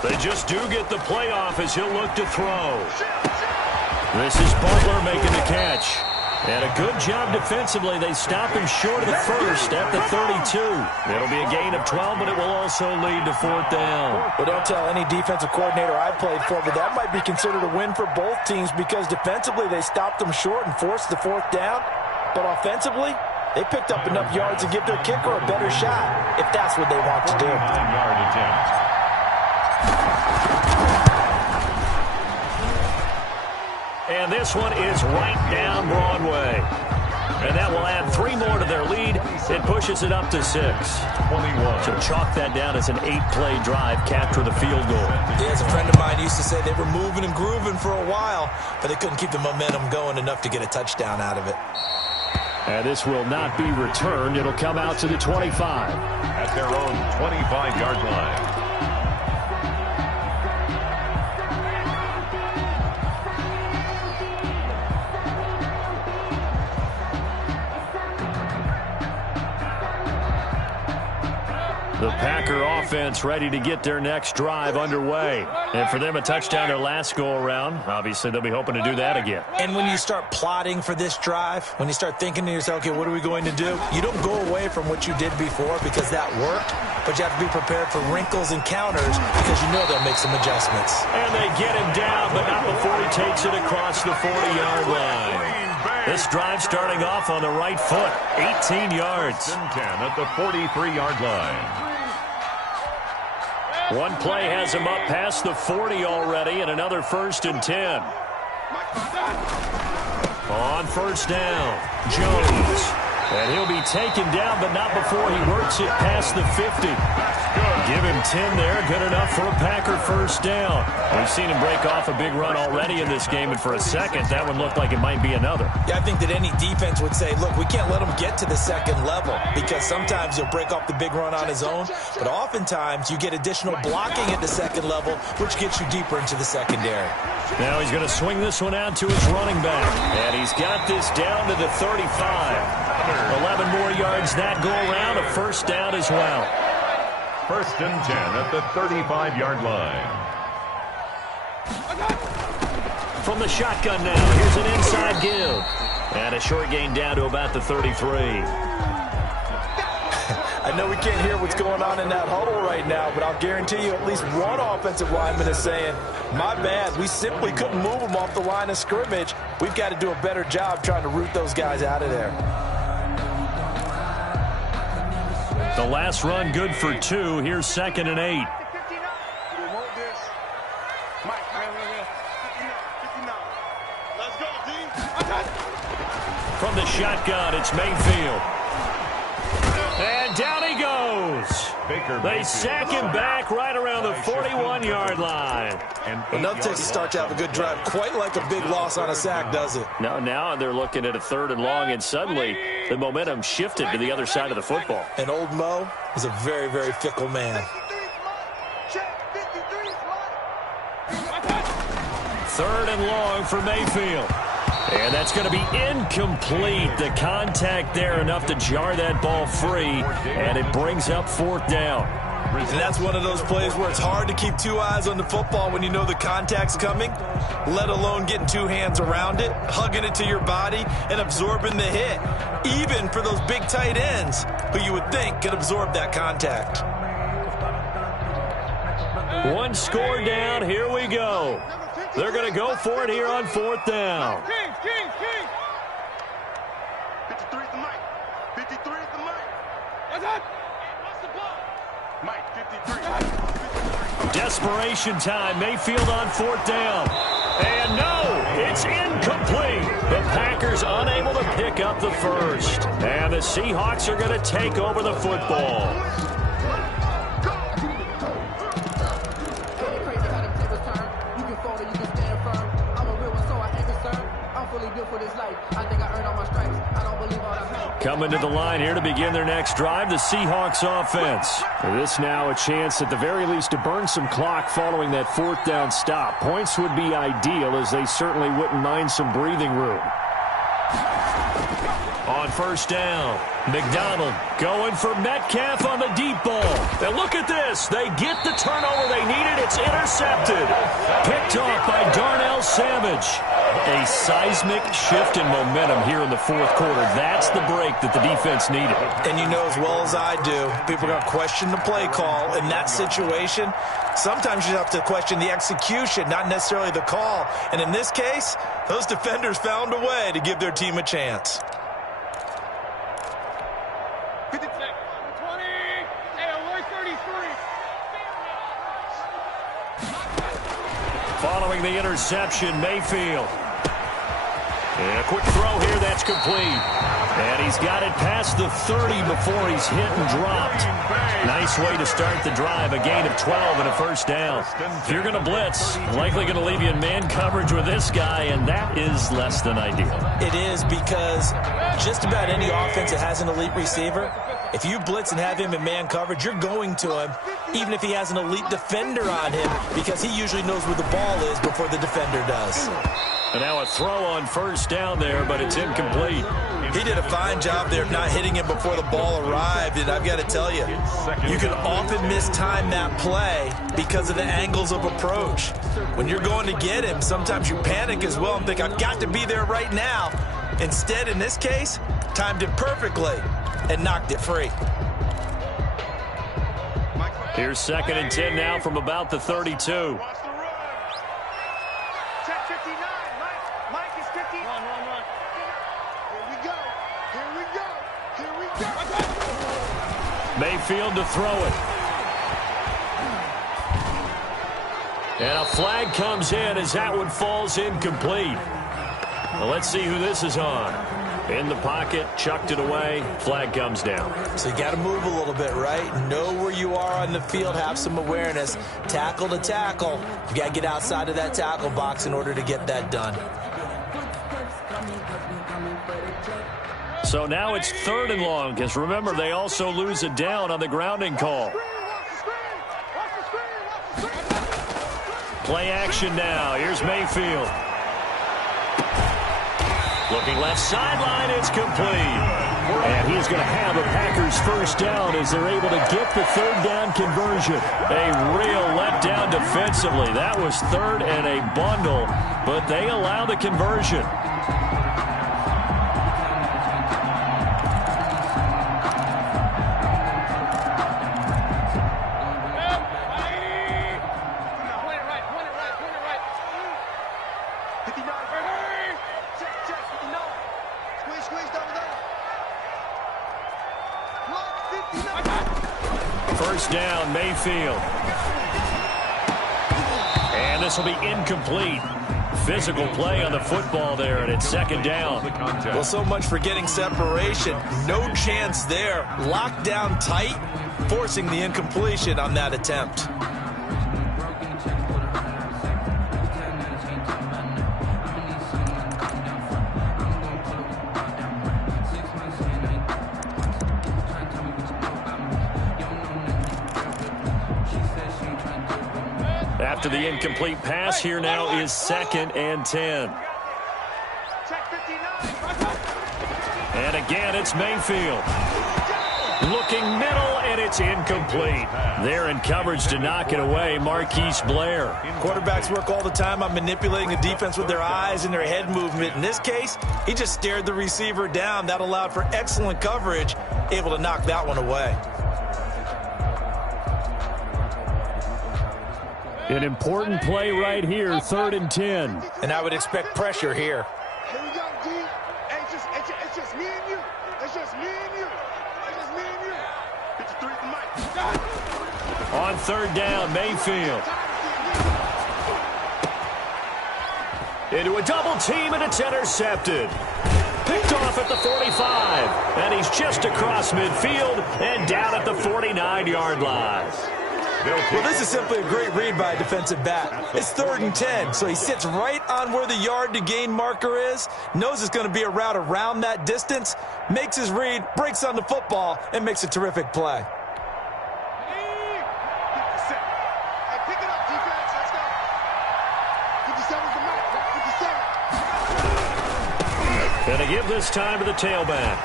They just do get the playoff as he'll look to throw. This is Butler making the catch. And a good job defensively. They stop him short of the 1st at the 32. It'll be a gain of 12, but it will also lead to 4th down. Well, don't tell any defensive coordinator I played for, but that might be considered a win for both teams because defensively they stopped them short and forced the 4th down. But offensively, they picked up enough yards to give their kicker a better shot if that's what they want to do. 9-yard attempt. And this one is right down Broadway. And that will add 3 more to their lead. It pushes it up to 6. 21. So chalk that down as an 8-play drive, capture the field goal. Yeah, as a friend of mine used to say, they were moving and grooving for a while, but they couldn't keep the momentum going enough to get a touchdown out of it. And this will not be returned. It'll come out to the 25. At their own 25-yard line. The Packer offense ready to get their next drive underway. And for them, a touchdown their last go-around. Obviously, they'll be hoping to do that again. And when you start plotting for this drive, when you start thinking to yourself, okay, what are we going to do? You don't go away from what you did before because that worked, but you have to be prepared for wrinkles and counters because you know they'll make some adjustments. And they get him down, but not before he takes it across the 40-yard line. This drive starting off on the right foot, 18 yards. 10 at the 43-yard line. One play has him up past the 40 already, and another 1st and 10. On first down, Jones. And he'll be taken down, but not before he works it past the 50. Give him 10 there, good enough for a Packer first down. We've seen him break off a big run already in this game, and for a second, that one looked like it might be another. Yeah, I think that any defense would say, look, we can't let him get to the second level because sometimes he'll break off the big run on his own, but oftentimes you get additional blocking at the second level, which gets you deeper into the secondary. Now he's going to swing this one out to his running back, and he's got this down to the 35. 11 more yards that go around, a first down as well. 1st and 10 at the 35-yard line. From the shotgun now, here's an inside give. And a short gain down to about the 33. I know we can't hear what's going on in that huddle right now, but I'll guarantee you at least one offensive lineman is saying, my bad, we simply couldn't move them off the line of scrimmage. We've got to do a better job trying to root those guys out of there. The last run good for 2. Here's 2nd and 8. From the shotgun, it's Mayfield. And down he goes. They sack him back right around the 41-yard line. And nothing takes a start to have a good drive, quite like a big loss on a sack, does it? Now they're looking at a 3rd and long, and suddenly the momentum shifted to the other side of the football. And old Mo is a very, very fickle man. 3rd and long for Mayfield. And that's going to be incomplete. The contact there enough to jar that ball free, and it brings up 4th down. And that's one of those plays where it's hard to keep 2 eyes on the football when you know the contact's coming, let alone getting 2 hands around it, hugging it to your body, and absorbing the hit, even for those big tight ends who you would think could absorb that contact. 1 score down. Here we go. They're going to go for it here on 4th down. 53 is the mic. 53 is the mic. What's the ball? Mike, 53. Desperation time. Mayfield on 4th down. And no, it's incomplete. The Packers unable to pick up the first. And the Seahawks are going to take over the football. Coming to the line here to begin their next drive, the Seahawks offense. For this now a chance at the very least to burn some clock following that 4th down stop. Points would be ideal, as they certainly wouldn't mind some breathing room. On first down, McDonald going for Metcalf on the deep ball. And look at this. They get the turnover they needed. It's intercepted. Picked off by Darnell Savage. A seismic shift in momentum here in the 4th quarter. That's the break that the defense needed. And you know as well as I do, people are going to question the play call in that situation. Sometimes you have to question the execution, not necessarily the call. And in this case, those defenders found a way to give their team a chance. 20, and 33. Following the interception, Mayfield. And a quick throw here, that's complete. And he's got it past the 30 before he's hit and dropped. Nice way to start the drive, a gain of 12 and a first down. If you're going to blitz, likely going to leave you in man coverage with this guy, and that is less than ideal. It is, because just about any offense that has an elite receiver, if you blitz and have him in man coverage, you're going to him, even if he has an elite defender on him, because he usually knows where the ball is before the defender does. And now a throw on first down there, but it's incomplete. He did a fine job there of not hitting him before the ball arrived, and I've got to tell you, you can often mistime that play because of the angles of approach. When you're going to get him, sometimes you panic as well and think, I've got to be there right now. Instead, in this case, timed it perfectly and knocked it free. Here's 2nd and 10 now from about the 32. Check 59. Mike is 50. Run. Here we go. Mayfield to throw it. And a flag comes in as that one falls incomplete. Well, let's see who this is on. In the pocket, chucked it away, flag comes down. So you got to move a little bit, right? Know where you are on the field, have some awareness. Tackle to tackle. You got to get outside of that tackle box in order to get that done. So now it's 3rd and long, because remember, they also lose it down on the grounding call. Play action now. Here's Mayfield. Looking left sideline, it's complete. And he's going to have a Packers first down as they're able to get the 3rd down conversion. A real letdown defensively. That was 3rd and a bundle, but they allow the conversion. First down, Mayfield. And this will be incomplete. Physical play on the football there, and it's 2nd down. Well, so much for getting separation. No chance there. Locked down tight, forcing the incompletion on that attempt. After the incomplete pass, here now is 2nd and 10. And again, it's Mayfield. Looking middle, and it's incomplete. They're in coverage to knock it away, Marquise Blair. Quarterbacks work all the time on manipulating the defense with their eyes and their head movement. In this case, he just stared the receiver down. That allowed for excellent coverage, able to knock that one away. An important play right here, 3rd and 10. And I would expect pressure here. Here we go, D. It's just me and you. It's just me and you. It's just me and you. 53 for Mike. On 3rd down, Mayfield. Into a double team, and it's intercepted. Picked off at the 45. And he's just across midfield and down at the 49-yard line. Well, this is simply a great read by a defensive back. It's 3rd and 10, so he sits right on where the yard-to-gain marker is, knows it's going to be a route around that distance, makes his read, breaks on the football, and makes a terrific play. Hey, pick it up, defense. Let's go. 57's the mark. 57. Gonna give this time to the tailback.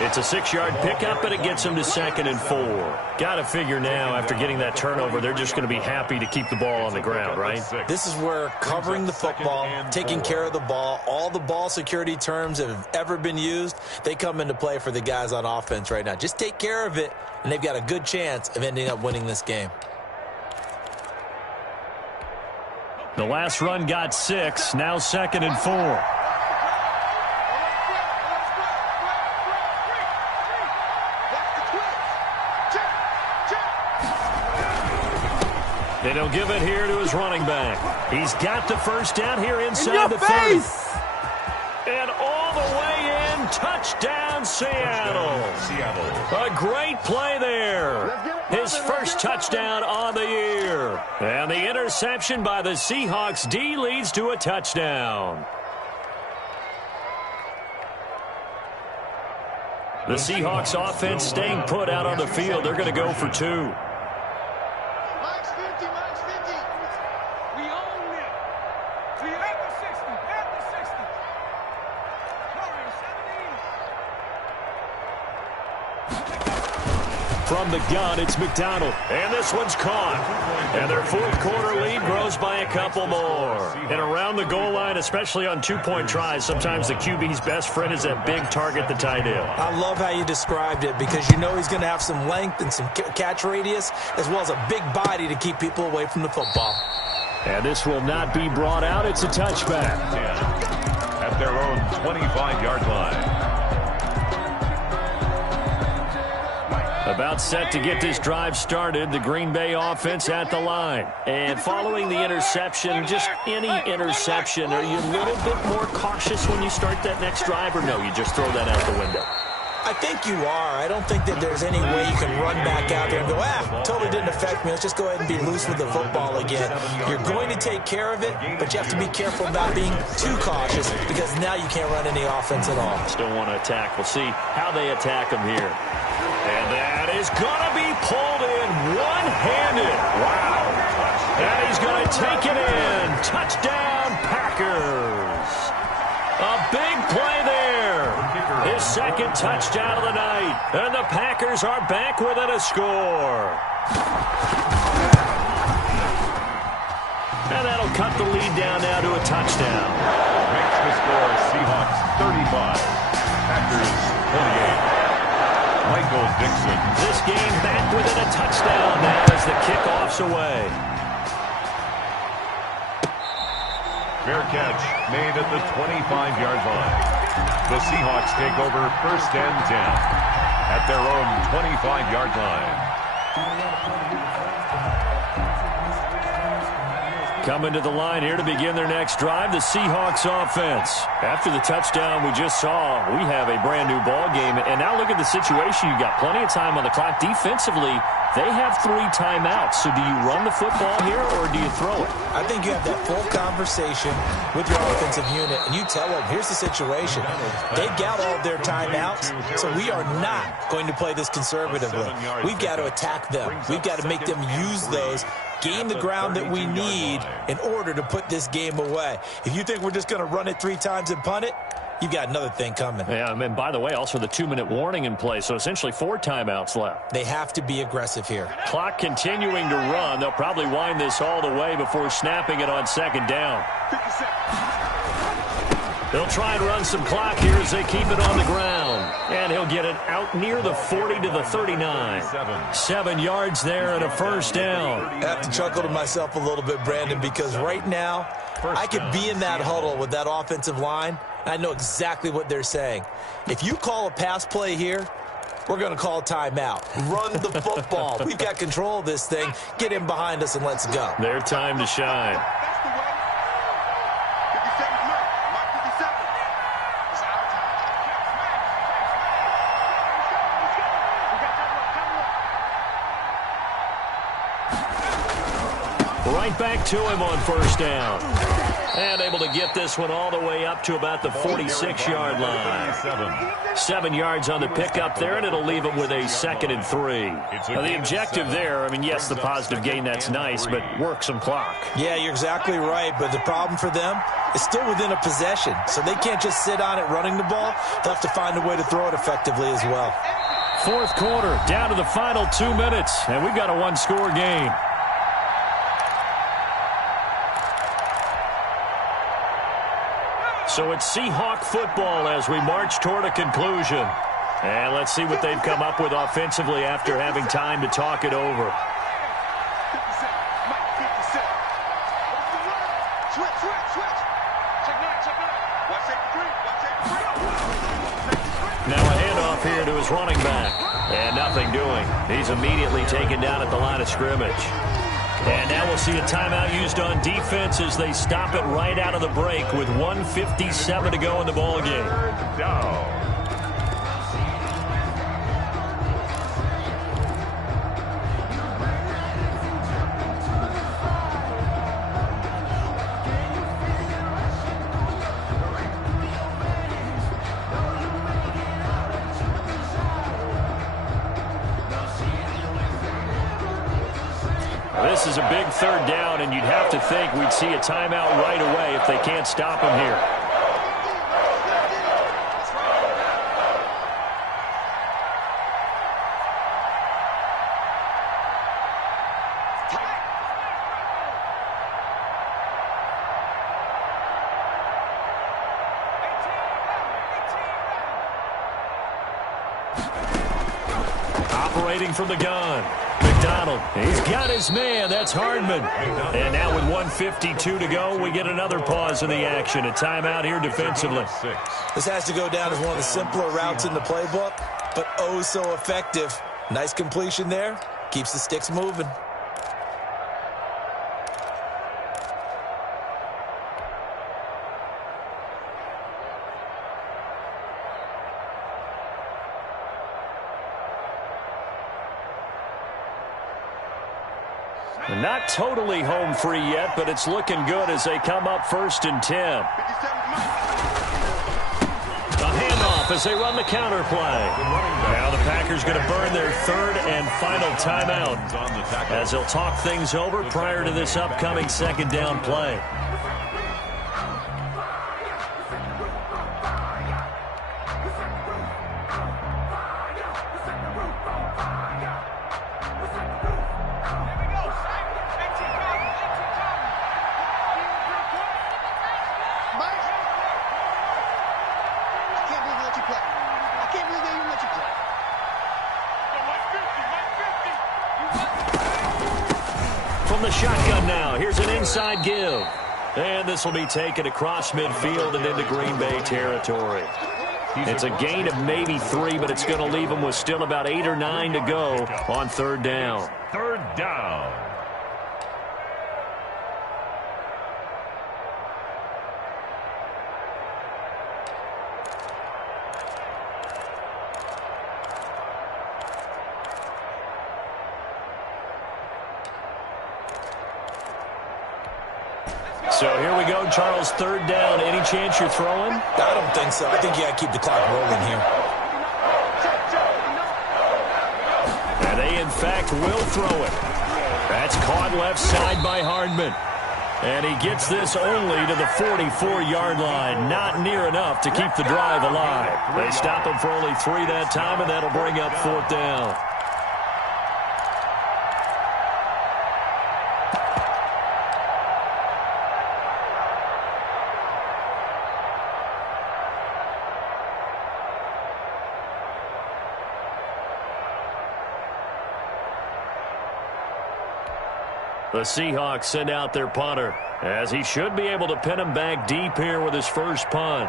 It's a 6-yard pickup, and it gets them to 2nd and 4. Got to figure now, after getting that turnover, they're just going to be happy to keep the ball on the ground, right? This is where covering the football, taking care of the ball, all the ball security terms that have ever been used, they come into play for the guys on offense right now. Just take care of it, and they've got a good chance of ending up winning this game. The last run got 6, now 2nd and 4. And he'll give it here to his running back. He's got the first down here inside the 30. And all the way in, touchdown Seattle. A great play there. His first touchdown on the year. And the interception by the Seahawks D leads to a touchdown. The Seahawks offense staying put out on the field. They're going to go for 2. From the gun, it's McDonald. And this one's caught. And their fourth quarter lead grows by a couple more. And around the goal line, especially on two-point tries, sometimes the QB's best friend is that big target, the tight end. I love how you described it because you know he's going to have some length and some catch radius as well as a big body to keep people away from the football. And this will not be brought out. It's a touchback. At their own 25-yard line. About set to get this drive started, the Green Bay offense at the line. And following the interception, just any interception, are you a little bit more cautious when you start that next drive, or no, you just throw that out the window? I think you are. I don't think that there's any way you can run back out there and go, totally didn't affect me. Let's just go ahead and be loose with the football again. You're going to take care of it, but you have to be careful about being too cautious because now you can't run any offense at all. Still want to attack. We'll see how they attack them here. And that is going to be pulled in one-handed. Wow. And he's going to take it in. Touchdown, Packers. A big play there. His second touchdown of the night. And the Packers are back within a score. And that'll cut the lead down now to a touchdown. Makes the score Seahawks 35. Packers 28. Michael Dixon. This game back within a touchdown now as the kickoff's away. Fair catch made at the 25-yard line. The Seahawks take over 1st and 10 at their own 25-yard line. Coming to the line here to begin their next drive, the Seahawks offense. After the touchdown we just saw, we have a brand new ball game. And now look at the situation. You've got plenty of time on the clock. Defensively, they have 3 timeouts. So do you run the football here or do you throw it? I think you have that full conversation with your offensive unit, and you tell them, here's the situation. They've got all of their timeouts, so we are not going to play this conservatively. We've got to attack them. We've got to make them use those, gain the ground that we need in order to put this game away. If you think we're just going to run it 3 times and punt it, you've got another thing coming. Yeah, and by the way, also the 2-minute warning in play, so essentially 4 timeouts left. They have to be aggressive here. Clock continuing to run. They'll probably wind this all the way before snapping it on 2nd down. They'll try and run some clock here as they keep it on the ground. And he'll get it out near the 40 to the 39. 7 yards there and a 1st down. I have to chuckle to myself a little bit, Brandon, because right now I could be in that huddle with that offensive line. I know exactly what they're saying. If you call a pass play here, we're going to call timeout. Run the football. We've got control of this thing. Get in behind us and let's go. Their time to shine. Right back to him on 1st down. And able to get this one all the way up to about the 46-yard line. 7 yards on the pickup there, and it'll leave him with a 2nd and 3. Now, the objective there, I mean, yes, the positive gain, that's nice, but work some clock. Yeah, you're exactly right, but the problem for them is still within a possession, so they can't just sit on it running the ball. They'll have to find a way to throw it effectively as well. 4th quarter, down to the final 2 minutes, and we've got a 1-score game. So it's Seahawk football as we march toward a conclusion. And let's see what they've come up with offensively after having time to talk it over. Now a handoff here to his running back. And nothing doing. He's immediately taken down at the line of scrimmage. And now we'll see a timeout used on defense as they stop it right out of the break with 1:57 to go in the ball game. This is a big 3rd down, and you'd have to think we'd see a timeout right away if they can't stop him here. Operating from the gun. McDonald, he's got his man. That's Hardman. And now with 1:52 to go, we get another pause in the action. A timeout here defensively. This has to go down as one of the simpler routes in the playbook, but oh so effective. Nice completion there. Keeps the sticks moving. Not totally home free yet, but it's looking good as they come up 1st and 10. A handoff as they run the counter play. Now the Packers going to burn their 3rd and final timeout as they'll talk things over prior to this upcoming 2nd down play. The shotgun now. Here's an inside give. And this will be taken across midfield and into Green Bay territory. It's a gain of maybe 3, but it's going to leave them with still about 8 or 9 to go on 3rd down. 3rd down. So here we go, Charles, 3rd down. Any chance you're throwing? I don't think so. I think you got to keep the clock rolling here. And they, in fact, will throw it. That's caught left side by Hardman. And he gets this only to the 44-yard line. Not near enough to keep the drive alive. They stop him for only 3 that time, and that'll bring up 4th down. The Seahawks send out their punter, as he should be able to pin him back deep here with his first punt.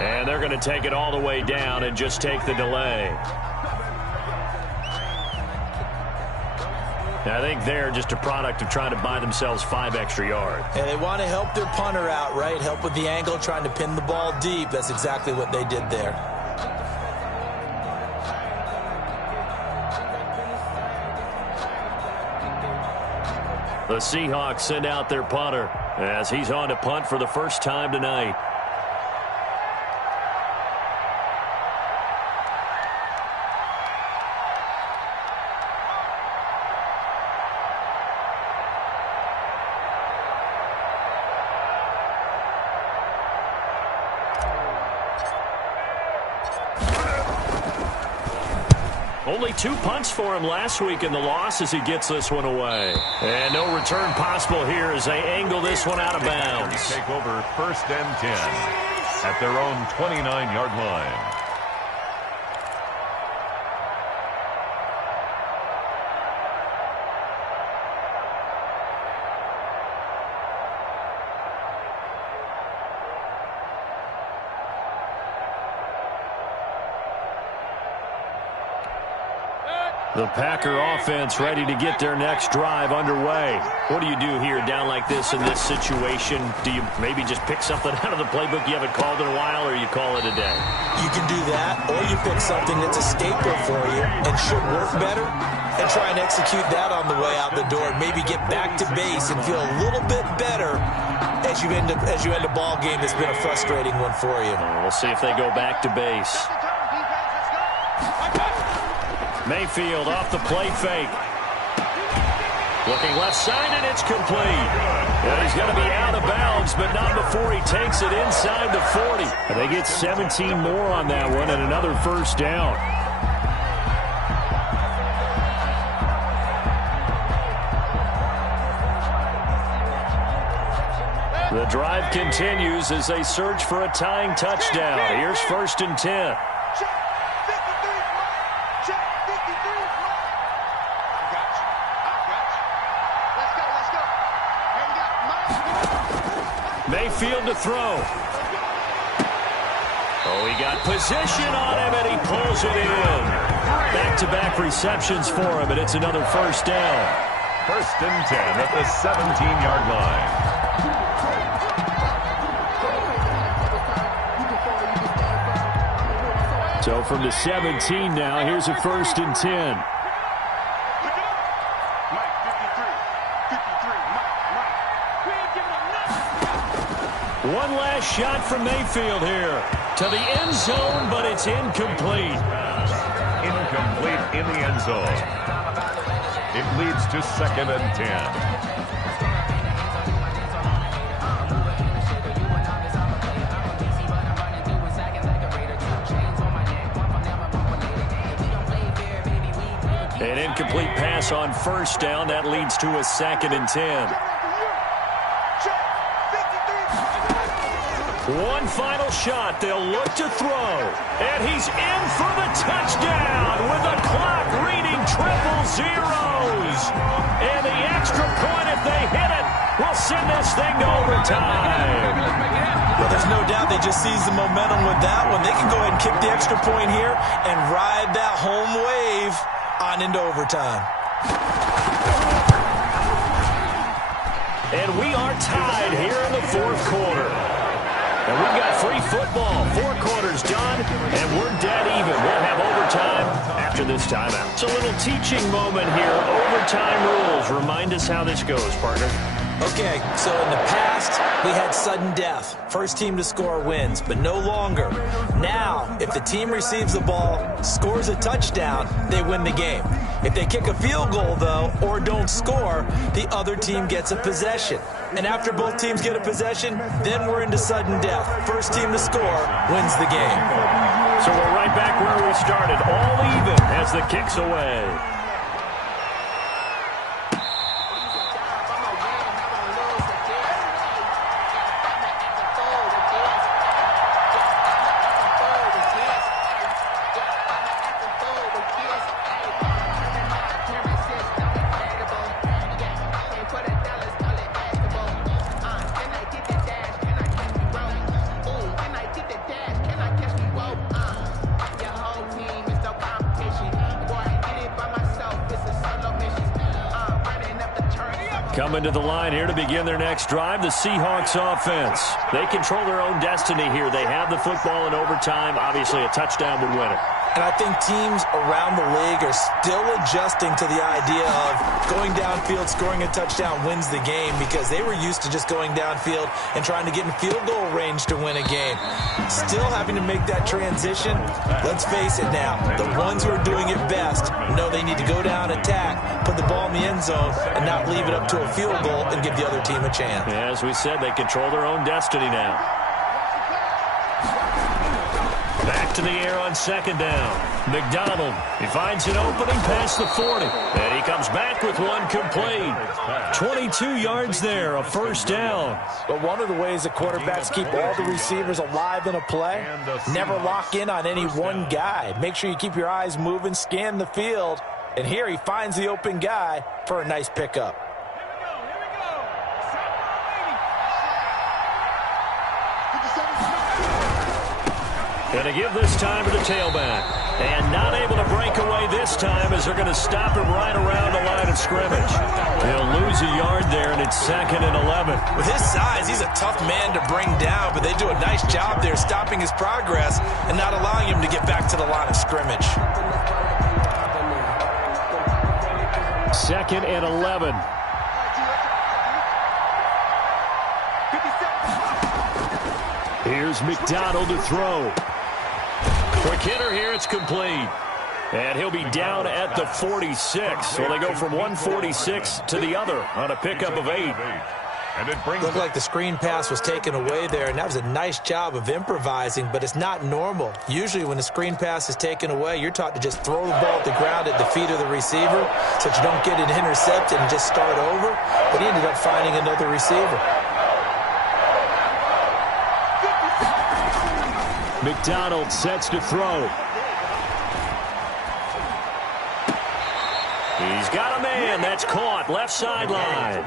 And they're going to take it all the way down and just take the delay. I think they're just a product of trying to buy themselves 5 extra yards. And they want to help their punter out, right? Help with the angle, trying to pin the ball deep. That's exactly what they did there. The Seahawks send out their punter as he's on to punt for the first time tonight. Only 2 punts for him last week in the loss as he gets this one away. And no return possible here as they angle this one out of bounds. Take over 1st and 10 at their own 29-yard line. The Packer offense ready to get their next drive underway. What do you do here down like this in this situation? Do you maybe just pick something out of the playbook you haven't called in a while, or you call it a day? You can do that, or you pick something that's a staple for you and should work better and try and execute that on the way out the door. Maybe get back to base and feel a little bit better as you end a ball game that's been a frustrating one for you. We'll see if they go back to base. Mayfield off the play fake. Looking left side, and it's complete. And he's going to be out of bounds, but not before he takes it inside the 40. And they get 17 more on that one and another first down. The drive continues as they search for a tying touchdown. Here's 1st and 10. Mayfield to throw. Oh, he got position on him, and he pulls it in. Back-to-back receptions for him, and it's another 1st down. 1st and 10 at the 17-yard line. So from the 17 now, here's a 1st and 10. One last shot from Mayfield here to the end zone, but it's incomplete. Incomplete in the end zone. It leads to 2nd and 10. An incomplete pass on 1st down. That leads to a 2nd and 10. One final shot. They'll look to throw. And he's in for the touchdown with the clock reading triple zeros. And the extra point, if they hit it, will send this thing to overtime. Well, there's no doubt they just seized the momentum with that one. They can go ahead and kick the extra point here and ride that home wave on into overtime. And we are tied here in the 4th quarter. And we've got free football. 4 quarters done, and we're dead even. We'll have overtime after this timeout. It's a little teaching moment here. Overtime rules. Remind us how this goes, partner. Okay, so in the past, we had sudden death. First team to score wins, but no longer. Now, if the team receives the ball, scores a touchdown, they win the game. If they kick a field goal, though, or don't score, the other team gets a possession. And after both teams get a possession, then we're into sudden death. First team to score wins the game. So we're right back where we started, all even as the kick's away. Coming to the line here to begin their next drive, the Seahawks offense. They control their own destiny here. They have the football in overtime. Obviously, a touchdown would win it. And I think teams around the league are still adjusting to the idea of going downfield, scoring a touchdown wins the game, because they were used to just going downfield and trying to get in field goal range to win a game. Still having to make that transition. Let's face it now, the ones who are doing it best know they need to go down, attack, put the ball in the end zone, and not leave it up to a field goal and give the other team a chance. Yeah, as we said, they control their own destiny now. Back to the air on 2nd down. McDonald, he finds an opening past the 40. And he comes back with one complete. 22 yards there, a 1st down. But one of the ways that quarterbacks keep all the receivers alive in a play, never lock in on any one guy. Make sure you keep your eyes moving, scan the field. And here he finds the open guy for a nice pickup. Going to give this time to the tailback. And not able to break away this time as they're going to stop him right around the line of scrimmage. He'll lose a yard there, and it's 2nd and 11. With his size, he's a tough man to bring down, but they do a nice job there stopping his progress and not allowing him to get back to the line of scrimmage. 2nd and 11. Here's McDonald to throw. Quick hitter here, it's complete. And he'll be down at the 46. So they go from 146 to the other on a pickup of 8. And it brings Looked like the screen pass was taken away there, and that was a nice job of improvising, but it's not normal. Usually when the screen pass is taken away, you're taught to just throw the ball at the ground at the feet of the receiver so that you don't get it intercepted and just start over. But he ended up finding another receiver. McDonald sets to throw. He's got a man. That's caught. Left sideline.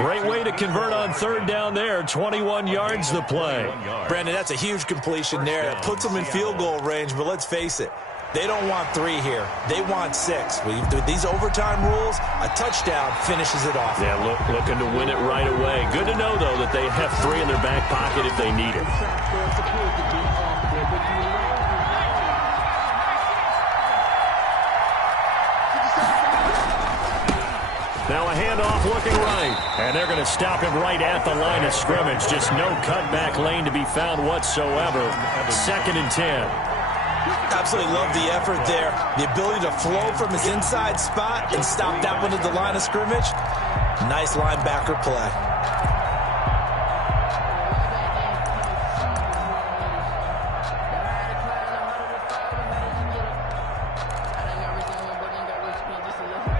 Great way to convert on third down there. 21 yards the play. Brandon, that's a huge completion there. That puts them in field goal range, but let's face it. They don't want 3 here. They want 6. With these overtime rules, a touchdown finishes it off. Yeah, looking to win it right away. Good to know, though, that they have 3 in their back pocket if they need it. Now a handoff looking right. And they're going to stop him right at the line of scrimmage. Just no cutback lane to be found whatsoever. 2nd and 10. Absolutely love the effort there. The ability to flow from his inside spot and stop that one at the line of scrimmage. Nice linebacker play.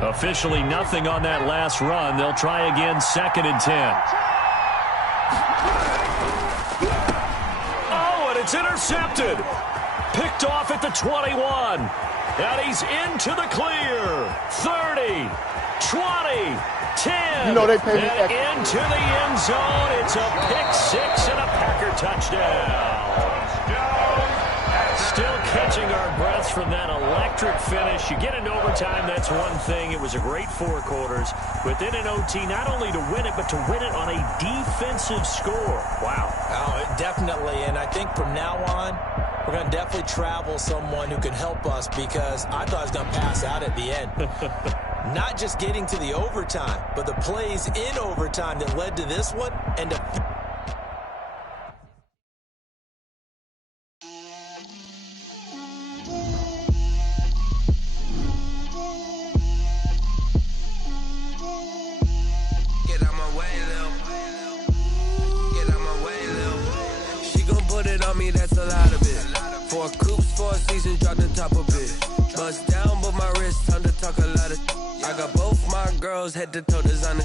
Officially nothing on that last run. They'll try again, 2nd and 10. Oh, and it's intercepted. Picked off at the 21. And he's into the clear. 30, 20, 10. You know they pay me and into the end zone. It's a pick 6 and a Packer touchdown. Still catching our breaths from that electric finish. You get into overtime, that's one thing. It was a great 4 quarters. But then in OT, not only to win it, but to win it on a defensive score. Wow. Oh, definitely. And I think from now on, we're going to definitely travel someone who can help us, because I thought I was going to pass out at the end. Not just getting to the overtime, but the plays in overtime that led to this one. And that's a lot of it. 4 coops, 4 seasons, drop the top of it. Bust down, but my wrist, time to talk a lot of. I got both my girls head to toe designer.